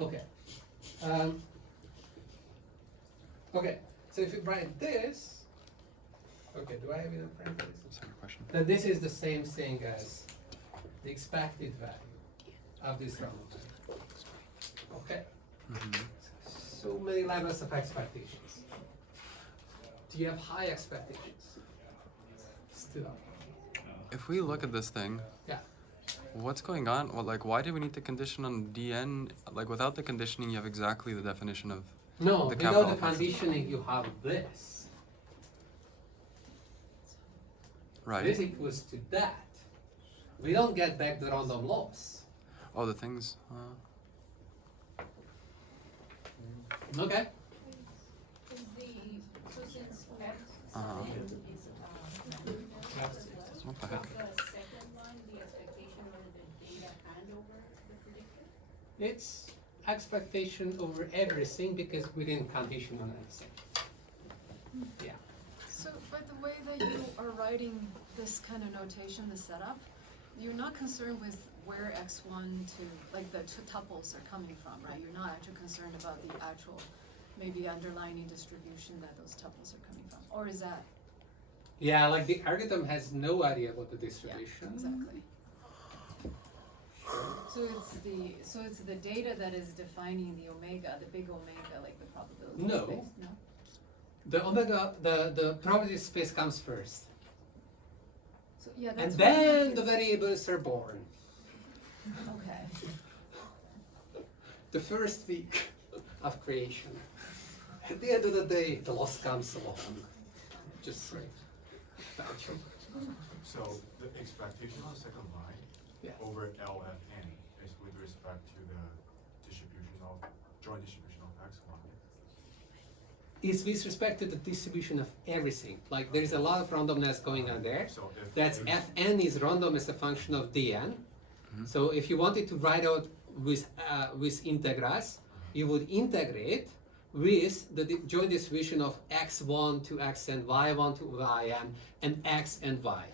Okay. Okay, so if you write this, okay, do I have enough parentheses? Second question. Then this is the same thing as the expected value of this random variable. Okay. So many levels of expectations. Do you have high expectations? Still. If we look at this thing, Yeah. what's going on? Well, like, why do we need to condition on dn? Like, without the conditioning, you have exactly the definition of No, the without capital the function. conditioning, you have this. Right. This equals to that. We don't get back the random loss. Oh, the things. Okay. Is so since F Uh-huh. is What the heck? the second one, the expectation or the data handover the prediction? It's expectation over everything because we didn't condition on anything. Yeah. So, by the way that you are writing this kind of notation, the setup, you're not concerned with where x1 to, like the tuples are coming from, right? You're not actually concerned about the actual, maybe underlying distribution that those tuples are coming from, or is that? Yeah, like the algorithm has no idea about the distribution. Exactly. So it's the data that is defining the omega, the big omega, like the probability No. space. No. The omega, the probability space comes first. So yeah, And that's what I'm then the confused. variables are born. Okay. The first week of creation. At the end of the day, the loss comes along. Just right. So the expectation on the second line Yeah. over LFN is with respect to the distribution of joint distribution of x1. Is with respect to the distribution of everything. Like there is a lot of randomness going on there. So if That's Fn is random as a function of Dn. So if you wanted to write out with integrals, you would integrate with the joint distribution of x1 to xn, y1 to yn, and x and y.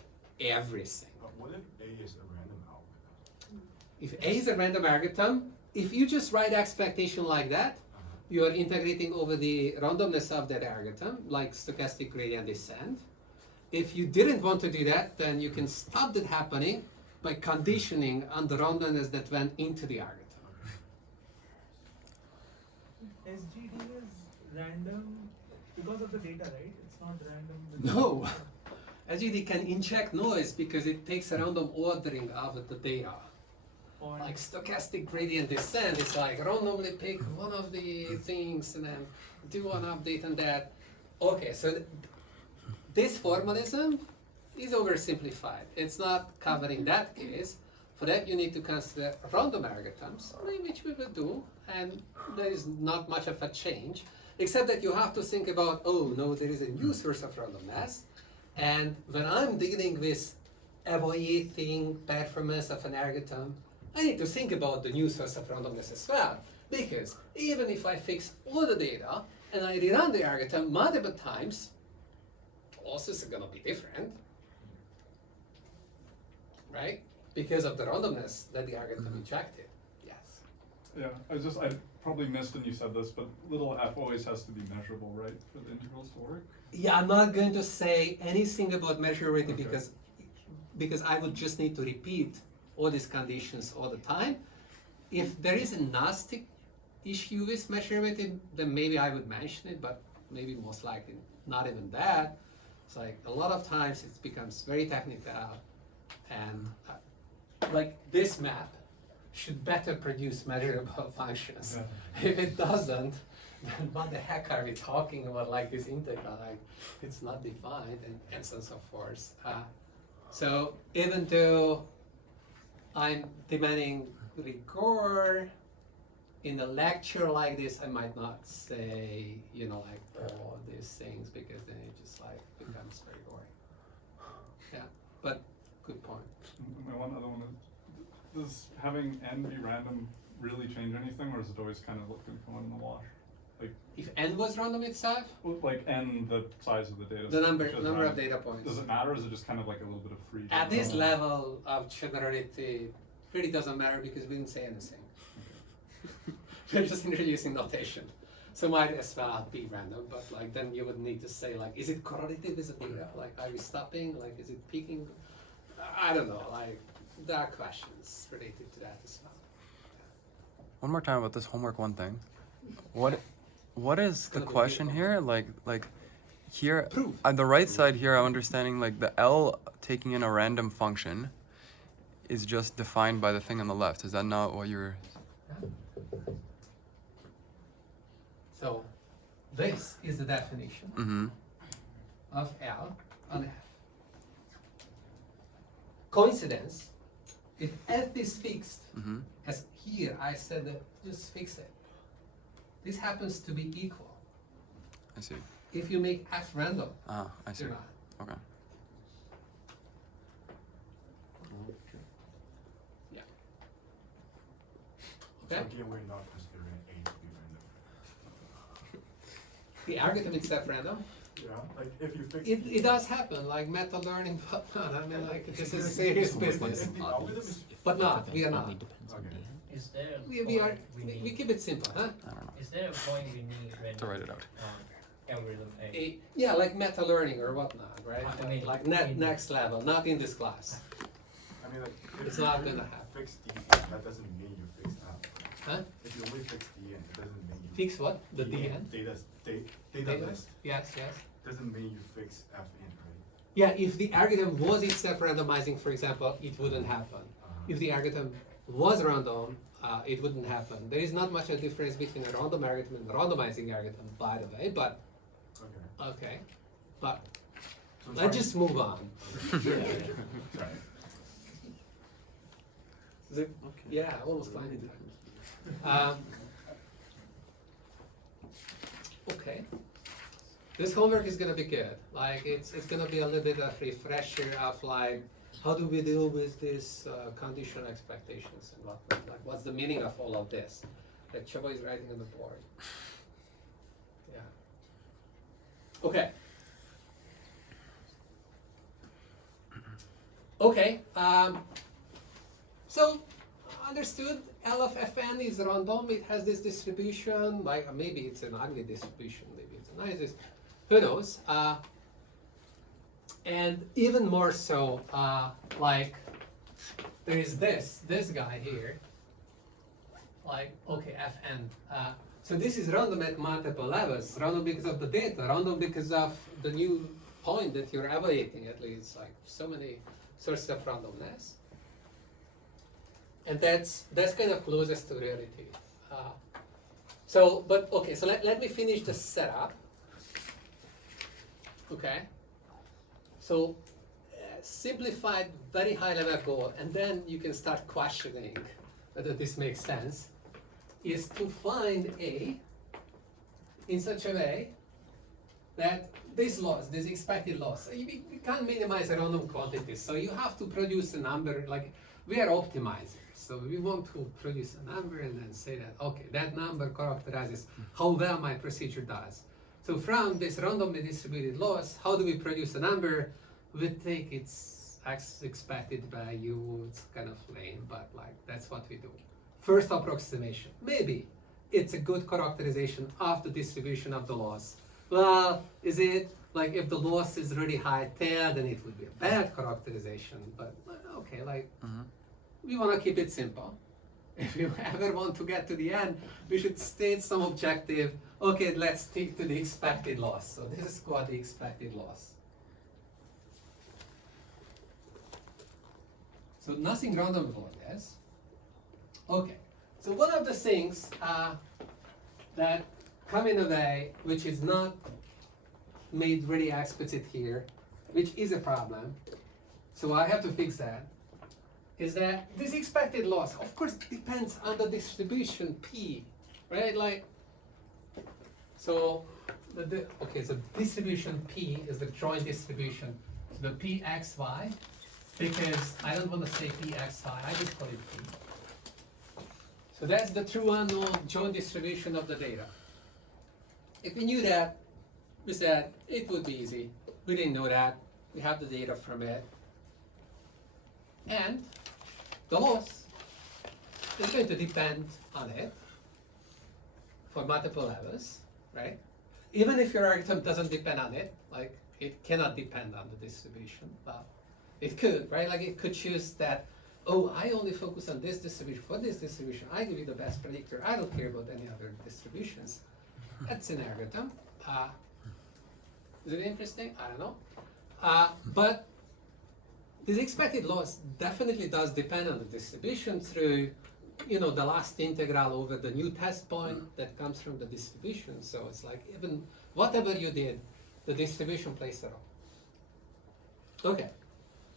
Everything. But what if A is a random algorithm? If A is a random algorithm, if you just write expectation like that, you are integrating over the randomness of that algorithm, like stochastic gradient descent. If you didn't want to do that, then you can stop that happening by conditioning on the randomness that went into the algorithm. SGD is random because of the data, right? It's not random. No, SGD can inject noise because it takes a random ordering of the data. On Like stochastic gradient descent, it's like randomly pick one of the things and then do an update on that. Okay, so this formalism is oversimplified. It's not covering that case. For that, you need to consider random algorithms, which we will do, and there is not much of a change, except that you have to think about, oh no, there is a new source of randomness, and when I'm dealing with evaluating performance of an algorithm, I need to think about the new source of randomness as well, because even if I fix all the data and I rerun the algorithm multiple times, losses are gonna be different, right? Because of the randomness that the algorithm injected. Yes. Yeah, I probably missed when you said this, but little f always has to be measurable, right, for the integrals to work? Yeah, I'm not going to say anything about measurability Okay. because I would just need to repeat all these conditions all the time. If there is a nasty issue with measurability, then maybe I would mention it, but maybe most likely not even that. It's like a lot of times it becomes very technical, and like this map should better produce measurable functions. Yeah. If it doesn't, then what the heck are we talking about, like this integral? Like it's not defined, and so on and so forth. So even though I'm demanding rigor in a lecture like this, I might not say, you know, like all these things, because then it just like becomes very boring. Yeah, but good point. My one other one is, does having n be random really change anything, or is it always kind of going to come in the wash? Like, If n was random itself, like n, the size of the data. the set, number which is of random. data points. Does it matter, or is it just kind of like a little bit of freedom? At this level of generality, really doesn't matter because we didn't say anything. We're just introducing notation. So might as well be random, but like then you would need to say like, is it correlative with the data? Like, are we stopping? Like, is it peaking? I don't know. Like, there are questions related to that as well. One more time about this homework one thing. What is the gonna be question beautiful. here? Like here Proof. on the right side here, I'm understanding like the L taking in a random function is just defined by the thing on the left. Is that not what you're? So this is the definition Mm-hmm. of L on F. Coincidence, if F is fixed, Mm-hmm. as here I said that just fix it. This happens to be equal. I see. If you make F random, Ah, I see. you're not. Okay. Yeah. So Okay? again, we're not considering A to be random. The algorithm is F random. Yeah, like if you fix It does happen, like meta learning, but not. I mean, like this is serious business. If the algorithm is But not, we are not. okay. Is there a We are. point we We need, keep it simple, huh? I don't know. is there a point we need when To write it out. Algorithm A? Yeah, like meta learning or whatnot, right? I mean, like in- next level, not in this class. I mean, like if It's you not gonna happen. fix D, that doesn't mean you fix F. Huh? If you only fix D, it doesn't mean you Fix what? The DN? data list Yes, yes. doesn't mean you fix F in, right? Yeah, if the algorithm was itself randomizing, for example, it wouldn't happen. If the algorithm was random, it wouldn't happen. There is not much a difference between a random algorithm and a randomizing algorithm, by the way, but Okay. okay. But So let's just move on. Sorry. Yeah, almost climbing time. Okay. This homework is gonna be good. Like it's gonna be a little bit of refresher of like how do we deal with this conditional expectations and whatnot. Like what's the meaning of all of this that Chabo is writing on the board. Yeah. Okay. Okay. So understood. L of Fn is random. It has this distribution. Like maybe it's an ugly distribution. Maybe it's a nice distribution. Who knows? And even more so, like there is this guy here, like, okay, Fn. So this is random at multiple levels, random because of the data, random because of the new point that you're evaluating, at least, like so many sources of randomness. And that's kind of closest to reality. So let me finish the setup. Okay. So simplified, very high level goal, and then you can start questioning whether this makes sense, is to find A in such a way that this loss, this expected loss, we can't minimize random quantities, so you have to produce a number, like we are optimizers, so we want to produce a number and then say that, okay, that number characterizes how well my procedure does. So from this randomly distributed loss, how do we produce a number? We take its expected value. It's kind of lame, but like that's what we do. First approximation, maybe it's a good characterization of the distribution of the loss. Well, is it like if the loss is really high tail, then it would be a bad characterization, but okay, like we want to keep it simple. If you ever want to get to the end, we should state some objective. Okay, let's stick to the expected loss. So this is called the expected loss. So nothing random about this. Okay, so one of the things that come in a way which is not made really explicit here, which is a problem, so I have to fix that, is that this expected loss, of course, depends on the distribution P, right? Like, so, so distribution P is the joint distribution, the Pxy, because I don't want to say Pxy, I just call it P. So that's the true unknown joint distribution of the data. If we knew that, we said it would be easy. We didn't know that. We have the data from it. And the loss is going to depend on it for multiple levels, right? Even if your algorithm doesn't depend on it, like it cannot depend on the distribution. Well, it could, right? Like it could choose that, oh, I only focus on this distribution. For this distribution, I give you the best predictor. I don't care about any other distributions. That's an algorithm. Is it interesting? I don't know. But this expected loss definitely does depend on the distribution through, the last integral over the new test point that comes from the distribution. So it's like even whatever you did, the distribution plays a role. Okay,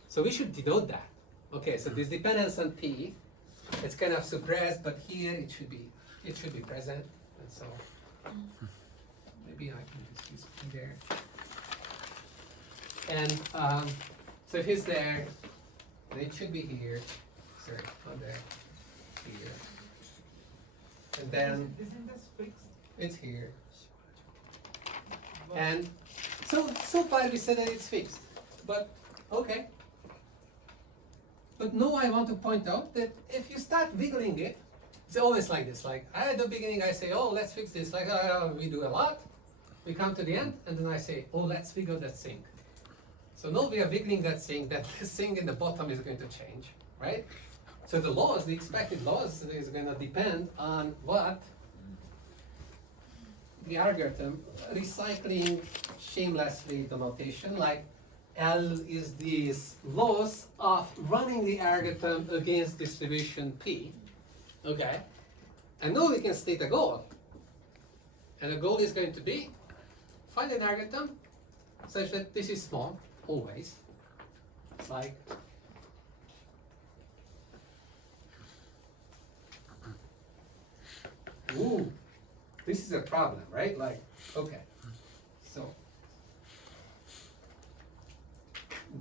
so we should denote that. Okay, so this dependence on P, it's kind of suppressed, but here it should be present, and so maybe I can just use P there. And so if it's there, then it should be here. Sorry, not there. Here. And then isn't this fixed? It's here. And so far we said that it's fixed, but okay. But no, I want to point out that if you start wiggling it, it's always like this. Like at the beginning, I say, "Oh, let's fix this." Like we do a lot. We come to the end, and then I say, "Oh, let's wiggle that thing." So now we are wiggling that thing. That thing in the bottom is going to change, right? So the loss, the expected loss, is going to depend on what the algorithm recycling shamelessly the notation, like L is this loss of running the algorithm against distribution P. Okay, and now we can state a goal, and the goal is going to be find an algorithm such that this is small always. It's like ooh, this is a problem, right? Like, okay, so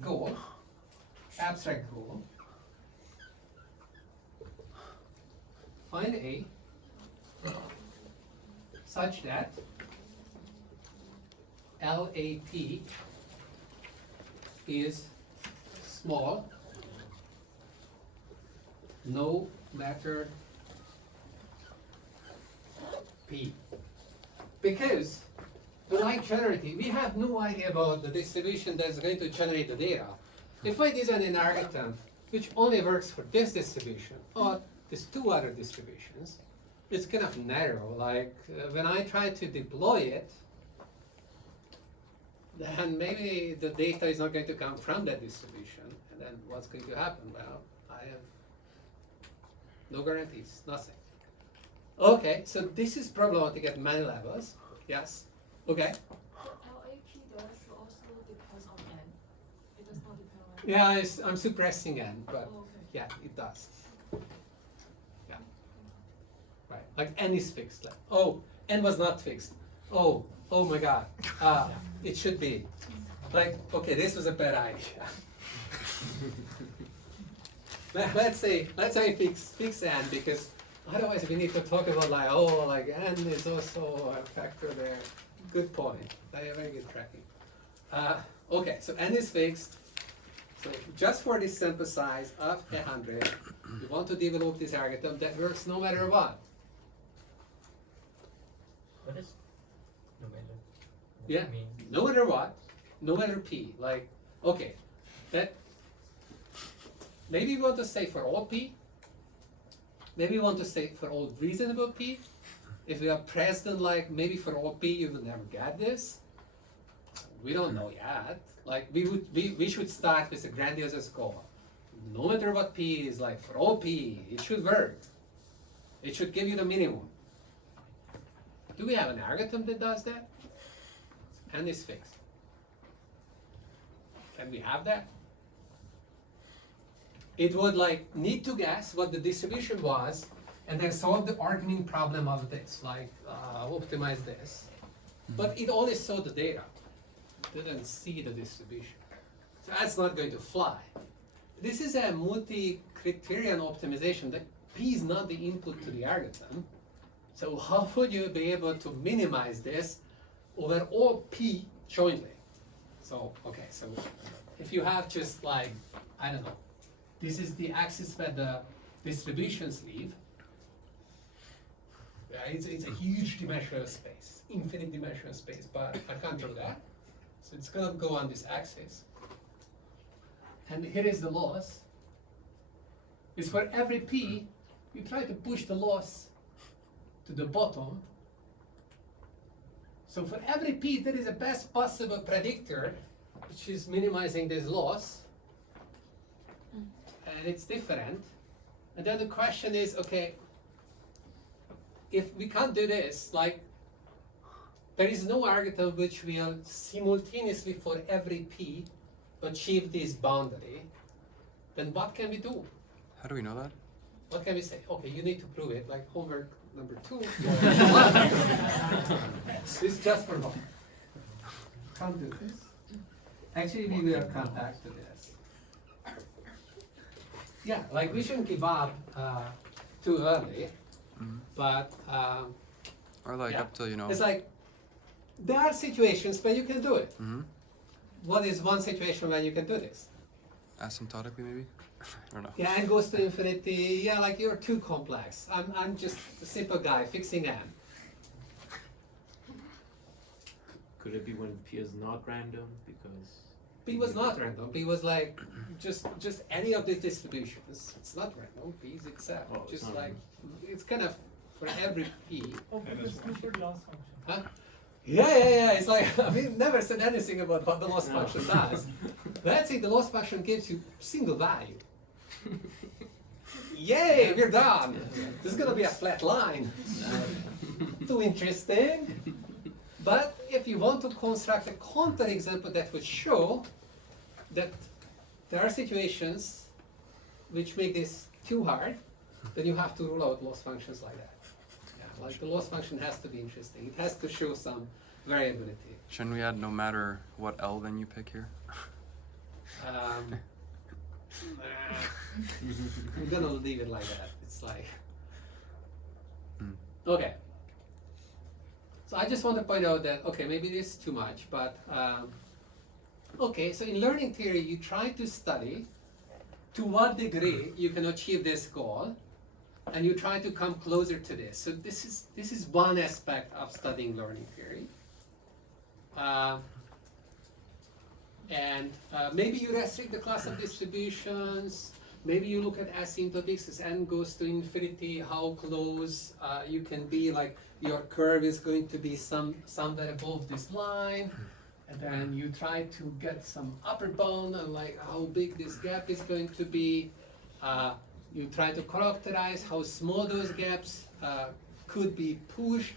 goal, abstract goal, find A such that LAP is small no matter P. Because like generative, we have no idea about the distribution that's going to generate the data. If I design an algorithm which only works for this distribution, or these two other distributions, it's kind of narrow. Like when I try to deploy it, then maybe the data is not going to come from that distribution. And then what's going to happen? Well, I have no guarantees, nothing. Okay, so this is problematic at many levels. Yes? Okay? LAP does also depends on n. It does not depend on Yeah, I'm suppressing n, but Oh, okay. yeah, it does. Yeah. Right. Like n is fixed. Like, oh, n was not fixed. Oh my god. It should be. Like, okay, this was a bad idea. let's say fix n, because otherwise we need to talk about like, oh, like n is also a factor there. Good point. Very good tracking. Okay, so n is fixed. So just for this sample size of 100, you want to develop this algorithm that works no matter what. What is no matter? What Yeah, do you mean? no matter what, no matter p. Like, okay, that maybe you want to say for all p. Maybe you want to say for all reasonable p. If we are present, like maybe for all p, you will never get this. We don't know yet. Like we should start with a grandiose goal. No matter what p is, like for all p, it should work. It should give you the minimum. Do we have an algorithm that does that? And is fixed. Can we have that? It would like need to guess what the distribution was and then solve the arguing problem of this, like optimize this. But it only saw the data. It didn't see the distribution. So that's not going to fly. This is a multi-criterion optimization. That P is not the input to the algorithm. So how would you be able to minimize this over all P jointly? So, okay, so if you have just like, I don't know, this is the axis where the distributions live. It's a huge dimensional space, infinite dimensional space, but I can't do that. So it's gonna go on this axis. And here is the loss. Is for every P, you try to push the loss to the bottom. So for every P, there is a best possible predictor, which is minimizing this loss. And it's different. And then the question is, okay, if we can't do this, like, there is no algorithm which will simultaneously for every P achieve this boundary, then what can we do? How do we know that? What can we say? Okay, you need to prove it, like homework number 2. This is just for fun. Can't do this. Actually, we will come back to this. Yeah, like we shouldn't give up too early, but Or like yeah. up till, you know. It's like there are situations where you can do it. What is one situation when you can do this? Asymptotically, maybe? I don't know. Yeah, n goes to infinity. Yeah, like you're too complex. I'm just a simple guy fixing n. Could it be when P is not random? Because P was not random. P was like just any of these distributions. It's not random. P is itself. Oh, it's just not like it's kind of for every P. Oh, but the stupid loss function. Huh? Yeah. It's like we never said anything about what the loss function does. Let's say the loss function gives you single value. Yay, we're done. This is gonna be a flat line. Too interesting. But if you want to construct a counterexample that would show that there are situations which make this too hard, then you have to rule out loss functions like that. Yeah, like the loss function has to be interesting. It has to show some variability. Shouldn't we add no matter what L then you pick here? I'm gonna leave it like that. It's like, okay. So I just want to point out that, okay, maybe this is too much, but okay, so in learning theory, you try to study to what degree you can achieve this goal, and you try to come closer to this. So this is one aspect of studying learning theory. And maybe you restrict the class of distributions, maybe you look at asymptotics, as n goes to infinity, how close you can be, like your curve is going to be somewhere above this line, and then you try to get some upper bound and like how big this gap is going to be. You try to characterize how small those gaps could be pushed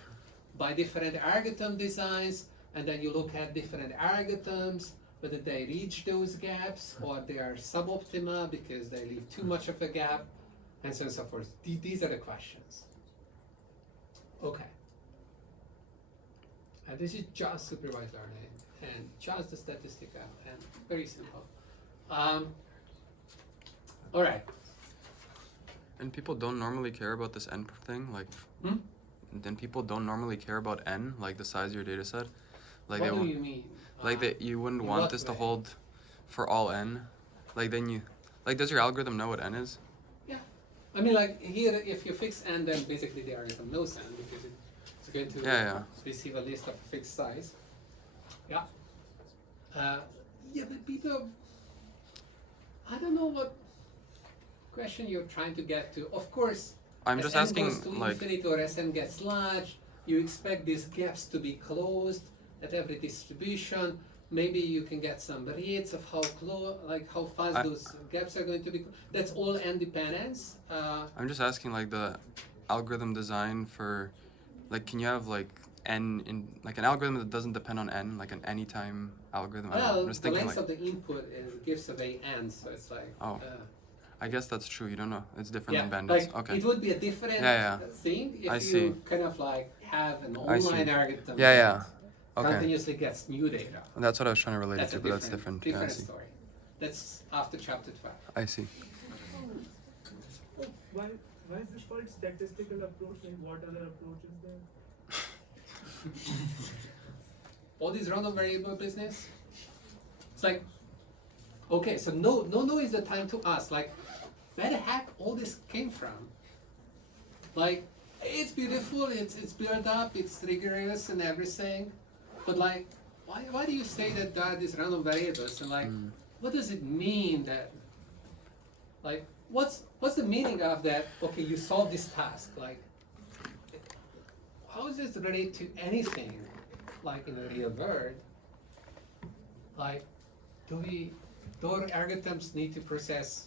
by different algorithm designs, and then you look at different algorithms, whether they reach those gaps or they are suboptimal because they leave too much of a gap, and so on and so forth. These are the questions. Okay. And this is just supervised learning and just the statistical and very simple. All right. And people don't normally care about this n thing, like. Then people don't normally care about n, like the size of your data set. Like What do you mean? Like that you wouldn't in want what this to way? hold for all n. Like then you, like does your algorithm know what n is? Yeah. I mean, like here, if you fix n, then basically the algorithm knows n because it's going to receive a list of a fixed size. Yeah. Yeah, but people, I don't know what question you're trying to get to. Of course, I'm as just n asking, goes to like, infinity or as n gets large, you expect these gaps to be closed at every distribution. Maybe you can get some rates of how close, like how fast those gaps are going to be. That's all n dependence. I'm just asking, like the algorithm design for, like, can you have like n in like an algorithm that doesn't depend on n, like an anytime algorithm? I don't know. Well, I'm just the thinking length like, of the input gives away n, so it's like. Oh. I guess that's true. You don't know. It's different Yeah, than bandits. like Okay. it would be a different thing if I you see. kind of like have an I see. online algorithm Yeah, that yeah. Okay. continuously gets new data. That's what I was trying to relate That's it a to, but that's different. Yeah, I different see. story. That's after chapter 12. I see. Why is this called statistical approach? Like what other approach is there? All these random variable business. It's like, okay, so no is the time to ask, like, where the heck all this came from? Like, it's beautiful, it's built up, it's rigorous and everything, but like, why do you say that there are these random variables, and like, what does it mean that, like, what's the meaning of that? Okay, you solve this task, like, how does this relate to anything, like in the real world? Like, do our algorithms need to process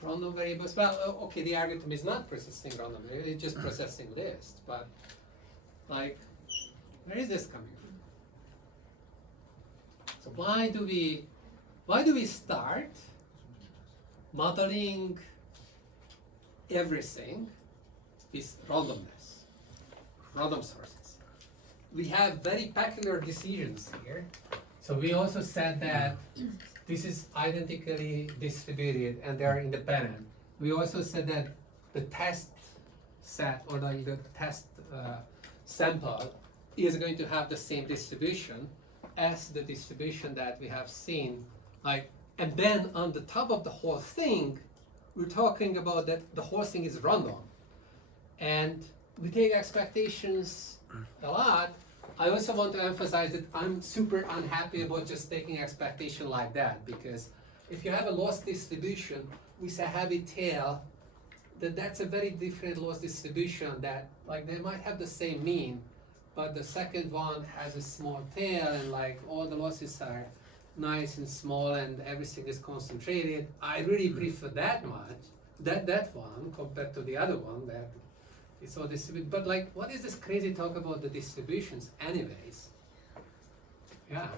random variables? Well, okay, the algorithm is not processing random variables, it's just processing lists, but like, where is this coming from? So why do we start modeling everything with randomness, random sources? We have very peculiar decisions here. So we also said that this is identically distributed and they are independent. We also said that the test set or the test sample is going to have the same distribution as the distribution that we have seen. Like, and then on the top of the whole thing, we're talking about that the whole thing is random. And we take expectations a lot. I also want to emphasize that I'm super unhappy about just taking expectation like that, because if you have a loss distribution with a heavy tail, that's a very different loss distribution that, like, they might have the same mean, but the second one has a small tail and like all the losses are nice and small and everything is concentrated. I really prefer that one compared to the other one that it's all distributed. But like, what is this crazy talk about the distributions anyways? Yeah.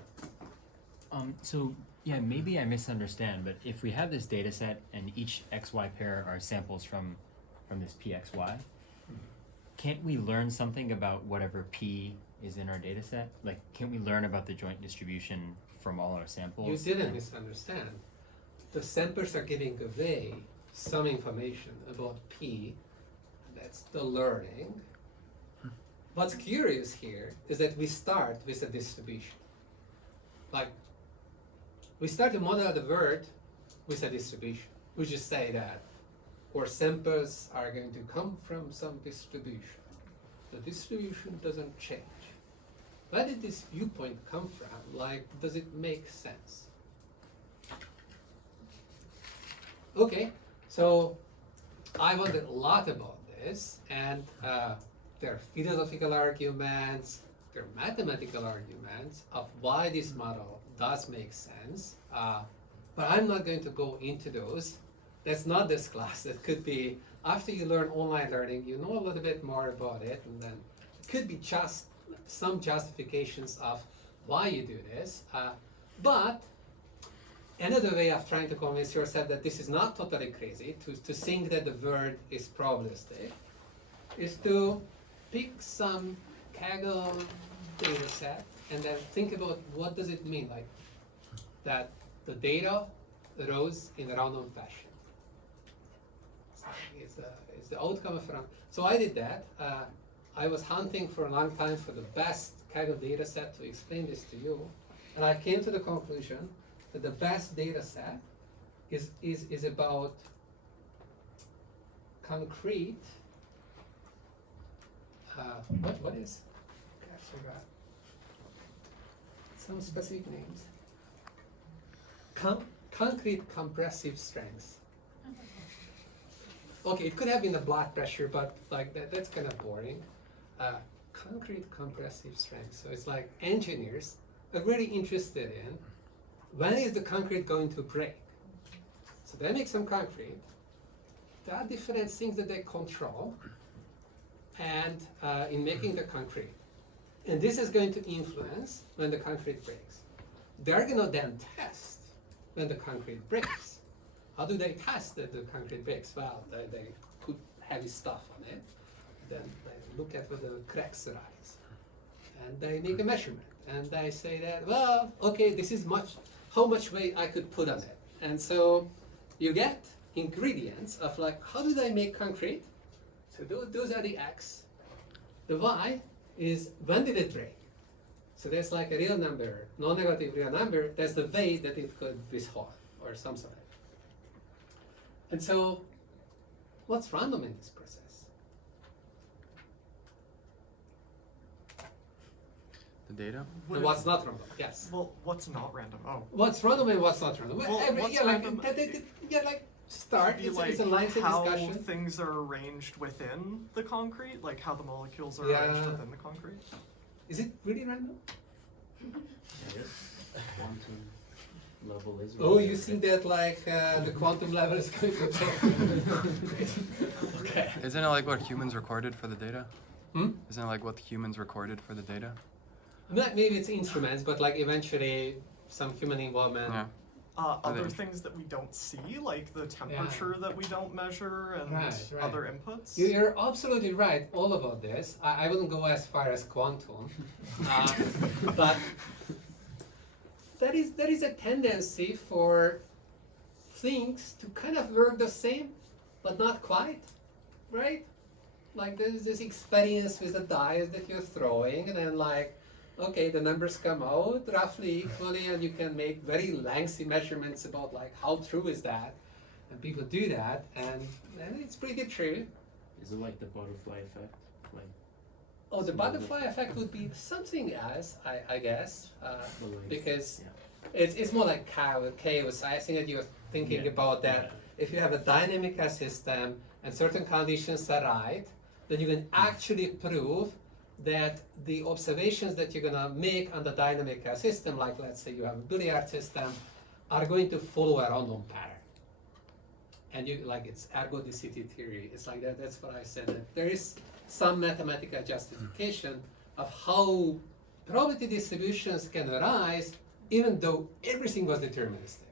So yeah, maybe I misunderstand, but if we have this data set and each XY pair are samples from this PXY, can't we learn something about whatever P is in our data set? Like, can't we learn about the joint distribution from all our samples? You didn't misunderstand. The samples are giving away some information about P. That's the learning. What's curious here is that we start with a distribution. Like, we start to model the word with a distribution. We just say that our samples are going to come from some distribution. The distribution doesn't change. Where did this viewpoint come from? Like, does it make sense? Okay, So I wondered a lot about this, and there are philosophical arguments, there are mathematical arguments of why this model does make sense, but I'm not going to go into those. That's not this class. That could be after you learn online learning, you know a little bit more about it, and then it could be just some justifications of why you do this. But another way of trying to convince yourself that this is not totally crazy, to think that the word is probabilistic, is to pick some Kaggle data set and then think about what does it mean, like that the data arose in a random fashion. It's the outcome of random. So I did that. I was hunting for a long time for the best Kaggle data set to explain this to you, and I came to the conclusion that the best data set is about concrete. What is? Okay, I forgot. Some specific names. Concrete compressive strength. Okay, it could have been the blood pressure, but like that's kind of boring. Concrete compressive strength. So it's like engineers are really interested in when is the concrete going to break. So they make some concrete. There are different things that they control, and in making the concrete, and this is going to influence when the concrete breaks. They're going to then test when the concrete breaks. How do they test that the concrete breaks? Well, they put heavy stuff on it, then they look at where the cracks arise, and they make a measurement, and they say that, well, okay, this is how much weight I could put on it. And so you get ingredients of like, how do they make concrete? So those are the X. The Y is when did it break? So there's like a real number, non-negative real number, that's the weight that it could withhold, or some sort of. And so, what's random in this process? The data? And what's not random? Yes. Well, what's not random? Oh. What's random and what's not random? Well, what's random? random? Start. Be It's like a lengthy how discussion. things are arranged within the concrete, like how the molecules are Yeah. arranged within the concrete. Is it really random? I guess quantum level is. Oh, you see that like the quantum level is going to go. Okay. Isn't it like what humans recorded for the data? Hmm? Isn't it like what humans recorded for the data? Maybe it's instruments, but like eventually some human involvement. Yeah. Other things that we don't see, like the temperature that we don't measure and Right. other inputs. You're absolutely right all about this. I wouldn't go as far as quantum, but there is a tendency for things to kind of work the same, but not quite, right? Like there's this experience with the dice that you're throwing, and then like, okay, the numbers come out roughly equally, and you can make very lengthy measurements about like how true is that, and people do that, and it's pretty true. Is it like the butterfly effect? Like. Oh, the butterfly effect would be something else, I guess, because it's more like chaos. I think that you're thinking about that. If you have a dynamic system and certain conditions are right, then you can actually prove that the observations that you're gonna make on the dynamic system, like let's say you have a billiard system, are going to follow a random pattern. And you like it's ergodicity theory. It's like that. That's what I said. That there is some mathematical justification of how probability distributions can arise, even though everything was deterministic.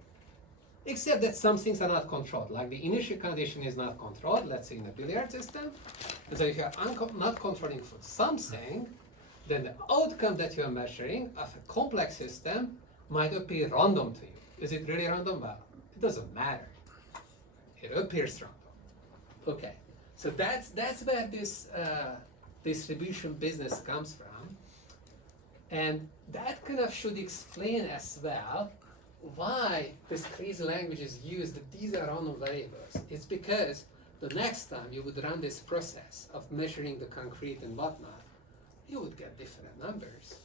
Except that some things are not controlled. Like the initial condition is not controlled. Let's say in a billiard system. And so if you're not controlling for something, then the outcome that you're measuring of a complex system might appear random to you. Is it really random? Well, it doesn't matter. It appears random. Okay, so that's where this distribution business comes from, and that kind of should explain as well why this crazy language is used. That these are random variables. It's because the next time you would run this process of measuring the concrete and whatnot, you would get different numbers,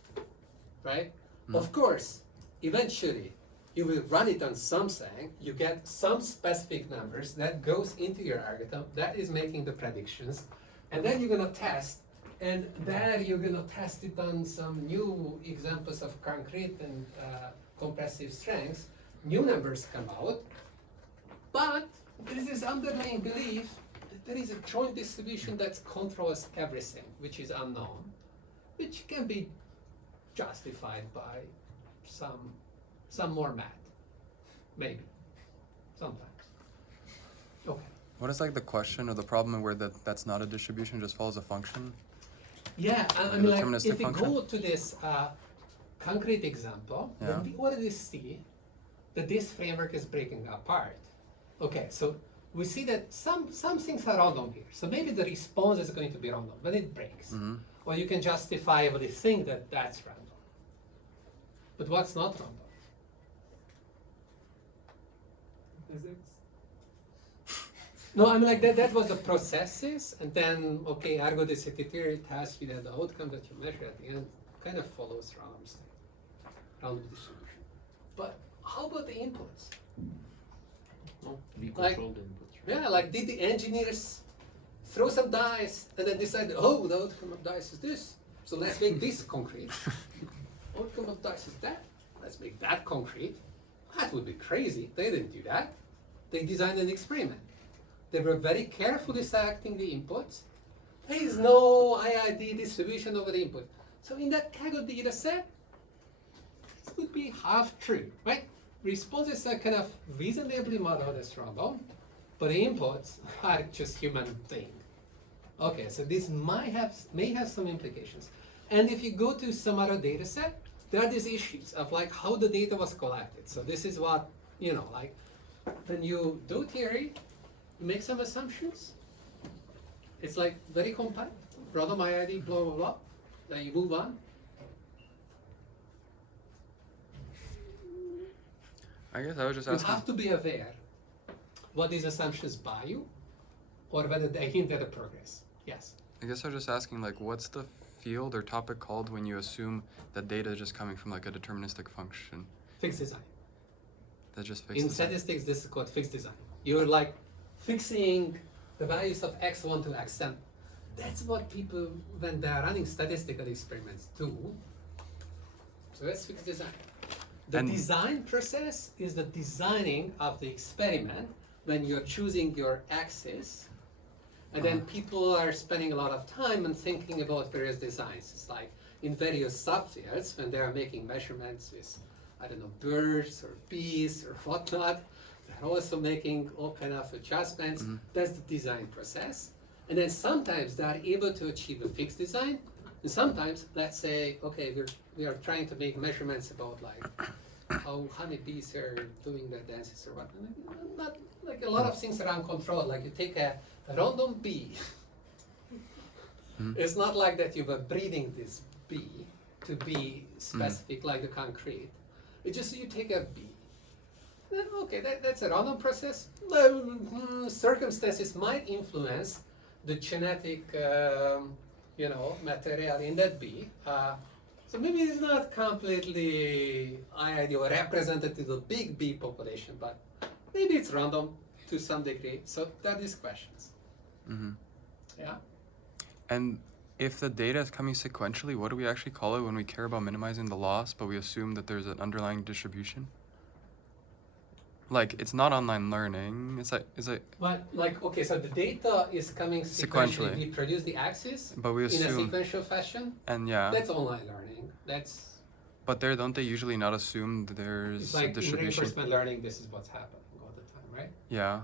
right? Of course, eventually, you will run it on something, you get some specific numbers that goes into your algorithm, that is making the predictions, and then you're gonna test, and there you're gonna test it on some new examples of concrete and compressive strengths, new numbers come out, but there is this underlying belief that there is a joint distribution that controls everything, which is unknown, which can be justified by some more math, maybe, sometimes. Okay. What is like the question or the problem where that's not a distribution, just follows a function? Yeah, I A mean, like, deterministic if we function? go to this concrete example, Yeah. then we already see that this framework is breaking apart. Okay, so we see that some things are random here. So maybe the response is going to be random, but it breaks. Mm-hmm. Or you can justifiably think that that's random. But what's not random? Physics. No, I mean, like that was the processes, and then, okay, ergodicity theory tells you that the outcome that you measure at the end kind of follows random state, random distribution. But how about the inputs? No? We Like, control the inputs, right? yeah, like did the engineers throw some dice and then decide, oh, the outcome of dice is this, so let's make this concrete. Outcome of dice is that, let's make that concrete. That would be crazy. They didn't do that. They designed an experiment. They were very carefully selecting the inputs. There is no IID distribution over the input. So in that Kaggle data set, this would be half true, right? Responses are kind of reasonably modeled as random, but the inputs are just human thing. Okay, so this may have some implications. And if you go to some other data set, there are these issues of like how the data was collected. So this is what, like when you do theory, you make some assumptions. It's like very compact, random IID, blah, blah, blah. Then you move on. I guess I was just You asking. have to be aware what these assumptions buy you or whether they hinder the progress. Yes. I guess I was just asking, like, what's the field or topic called when you assume that data is just coming from like a deterministic function? Fixed design. That just fixes In it. statistics, this is called fixed design. You're like fixing the values of x1 to xn. That's what people, when they're running statistical experiments, do. So that's fixed design. The And- design process is the designing of the experiment when you're choosing your axis. And then people are spending a lot of time and thinking about various designs. It's like in various subfields when they are making measurements with, I don't know, birds or bees or whatnot. They're also making all kind of adjustments. Mhm. That's the design process. And then sometimes they are able to achieve a fixed design. And sometimes, let's say, okay, we are trying to make measurements about like how honeybees are doing their dances or whatnot. Not like a lot of things are uncontrolled. Like you take a random bee. Mhm. It's not like that you were breeding this bee to be specific like the concrete. It's just you take a bee. Then okay, that's a random process. Circumstances might influence the genetic, material in that bee. So maybe it's not completely ideal or representative of big bee population, but maybe it's random to some degree. So there are these questions. Mm-hmm. Yeah. And if the data is coming sequentially, what do we actually call it when we care about minimizing the loss, but we assume that there's an underlying distribution? Like, it's not online learning. It's like. But okay, so the data is coming sequentially. Sequentially. We produce the axis But we in a assume. sequential fashion. And yeah. That's online learning. That's But there, don't they usually not assume that there's it's a like in distribution? reinforcement learning. This is what's happening all the time, right? Yeah,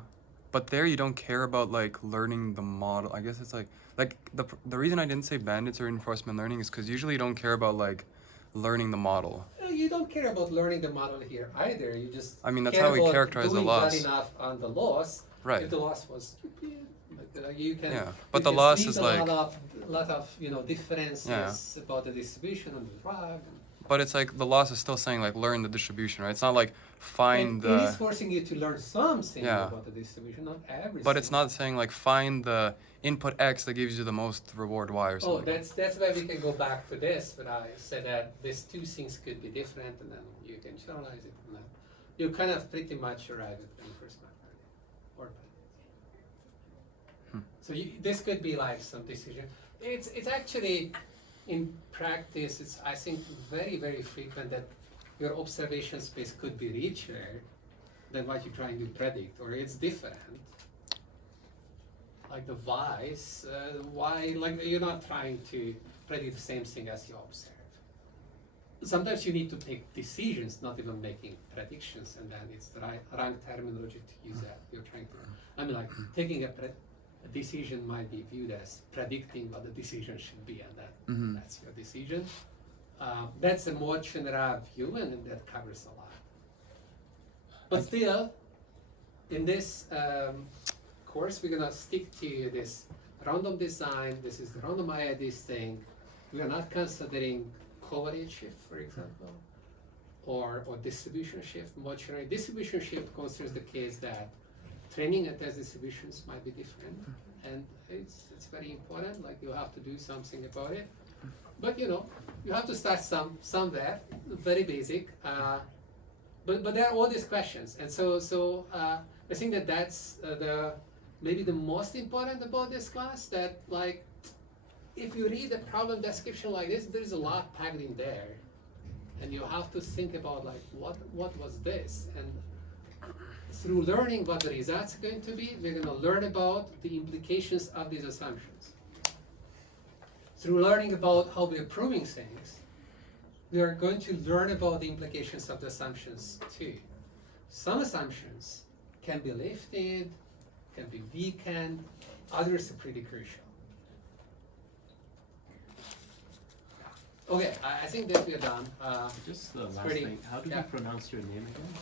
but there you don't care about like learning the model. I guess it's like the reason I didn't say bandits or reinforcement learning is because usually you don't care about like learning the model. You don't care about learning the model here either. You just I mean, that's care how we about characterize the doing loss. well enough on the loss. Right. If the loss was stupid, you can. Yeah, but you the can loss see is a like. lot of differences Yeah. about the distribution on the drug. But it's like the loss is still saying like learn the distribution, right? It's not like find It is the. forcing you to learn something Yeah. about the distribution, not everything. But it's not saying like find the input X that gives you the most reward Y or something. Oh, that's where we can go back to this, but I said that these two things could be different, and then you can generalize it. And then you kind of pretty much arrive at reinforcement learning. So this could be like some decision. It's actually, in practice, it's I think very, very frequent that your observation space could be richer than what you're trying to predict, or it's different. Like the whys, why, like you're not trying to predict the same thing as you observe. Sometimes you need to take decisions, not even making predictions, and then it's the wrong terminology to use that. You're trying to, I mean, like taking a decision might be viewed as predicting what the decision should be, and that's your decision. That's a more general view, and that covers a lot. But still, in this course, we're gonna stick to this random design. This is the random IID thing. We are not considering covariance shift, for example, or distribution shift. More generally, distribution shift considers the case that training and test distributions might be different, and it's very important. Like you have to do something about it. But you have to start somewhere, very basic. But there are all these questions, and so I think that's maybe the most important about this class. That like, if you read a problem description like this, there's a lot packed in there, and you have to think about like what was this, and through learning what the results are going to be, we're going to learn about the implications of these assumptions. Through learning about how we're proving things, we are going to learn about the implications of the assumptions too. Some assumptions can be lifted, can be weakened, others are pretty crucial. Okay, I think that we're done. Just the last pretty- thing, how do yeah. you pronounce your name again?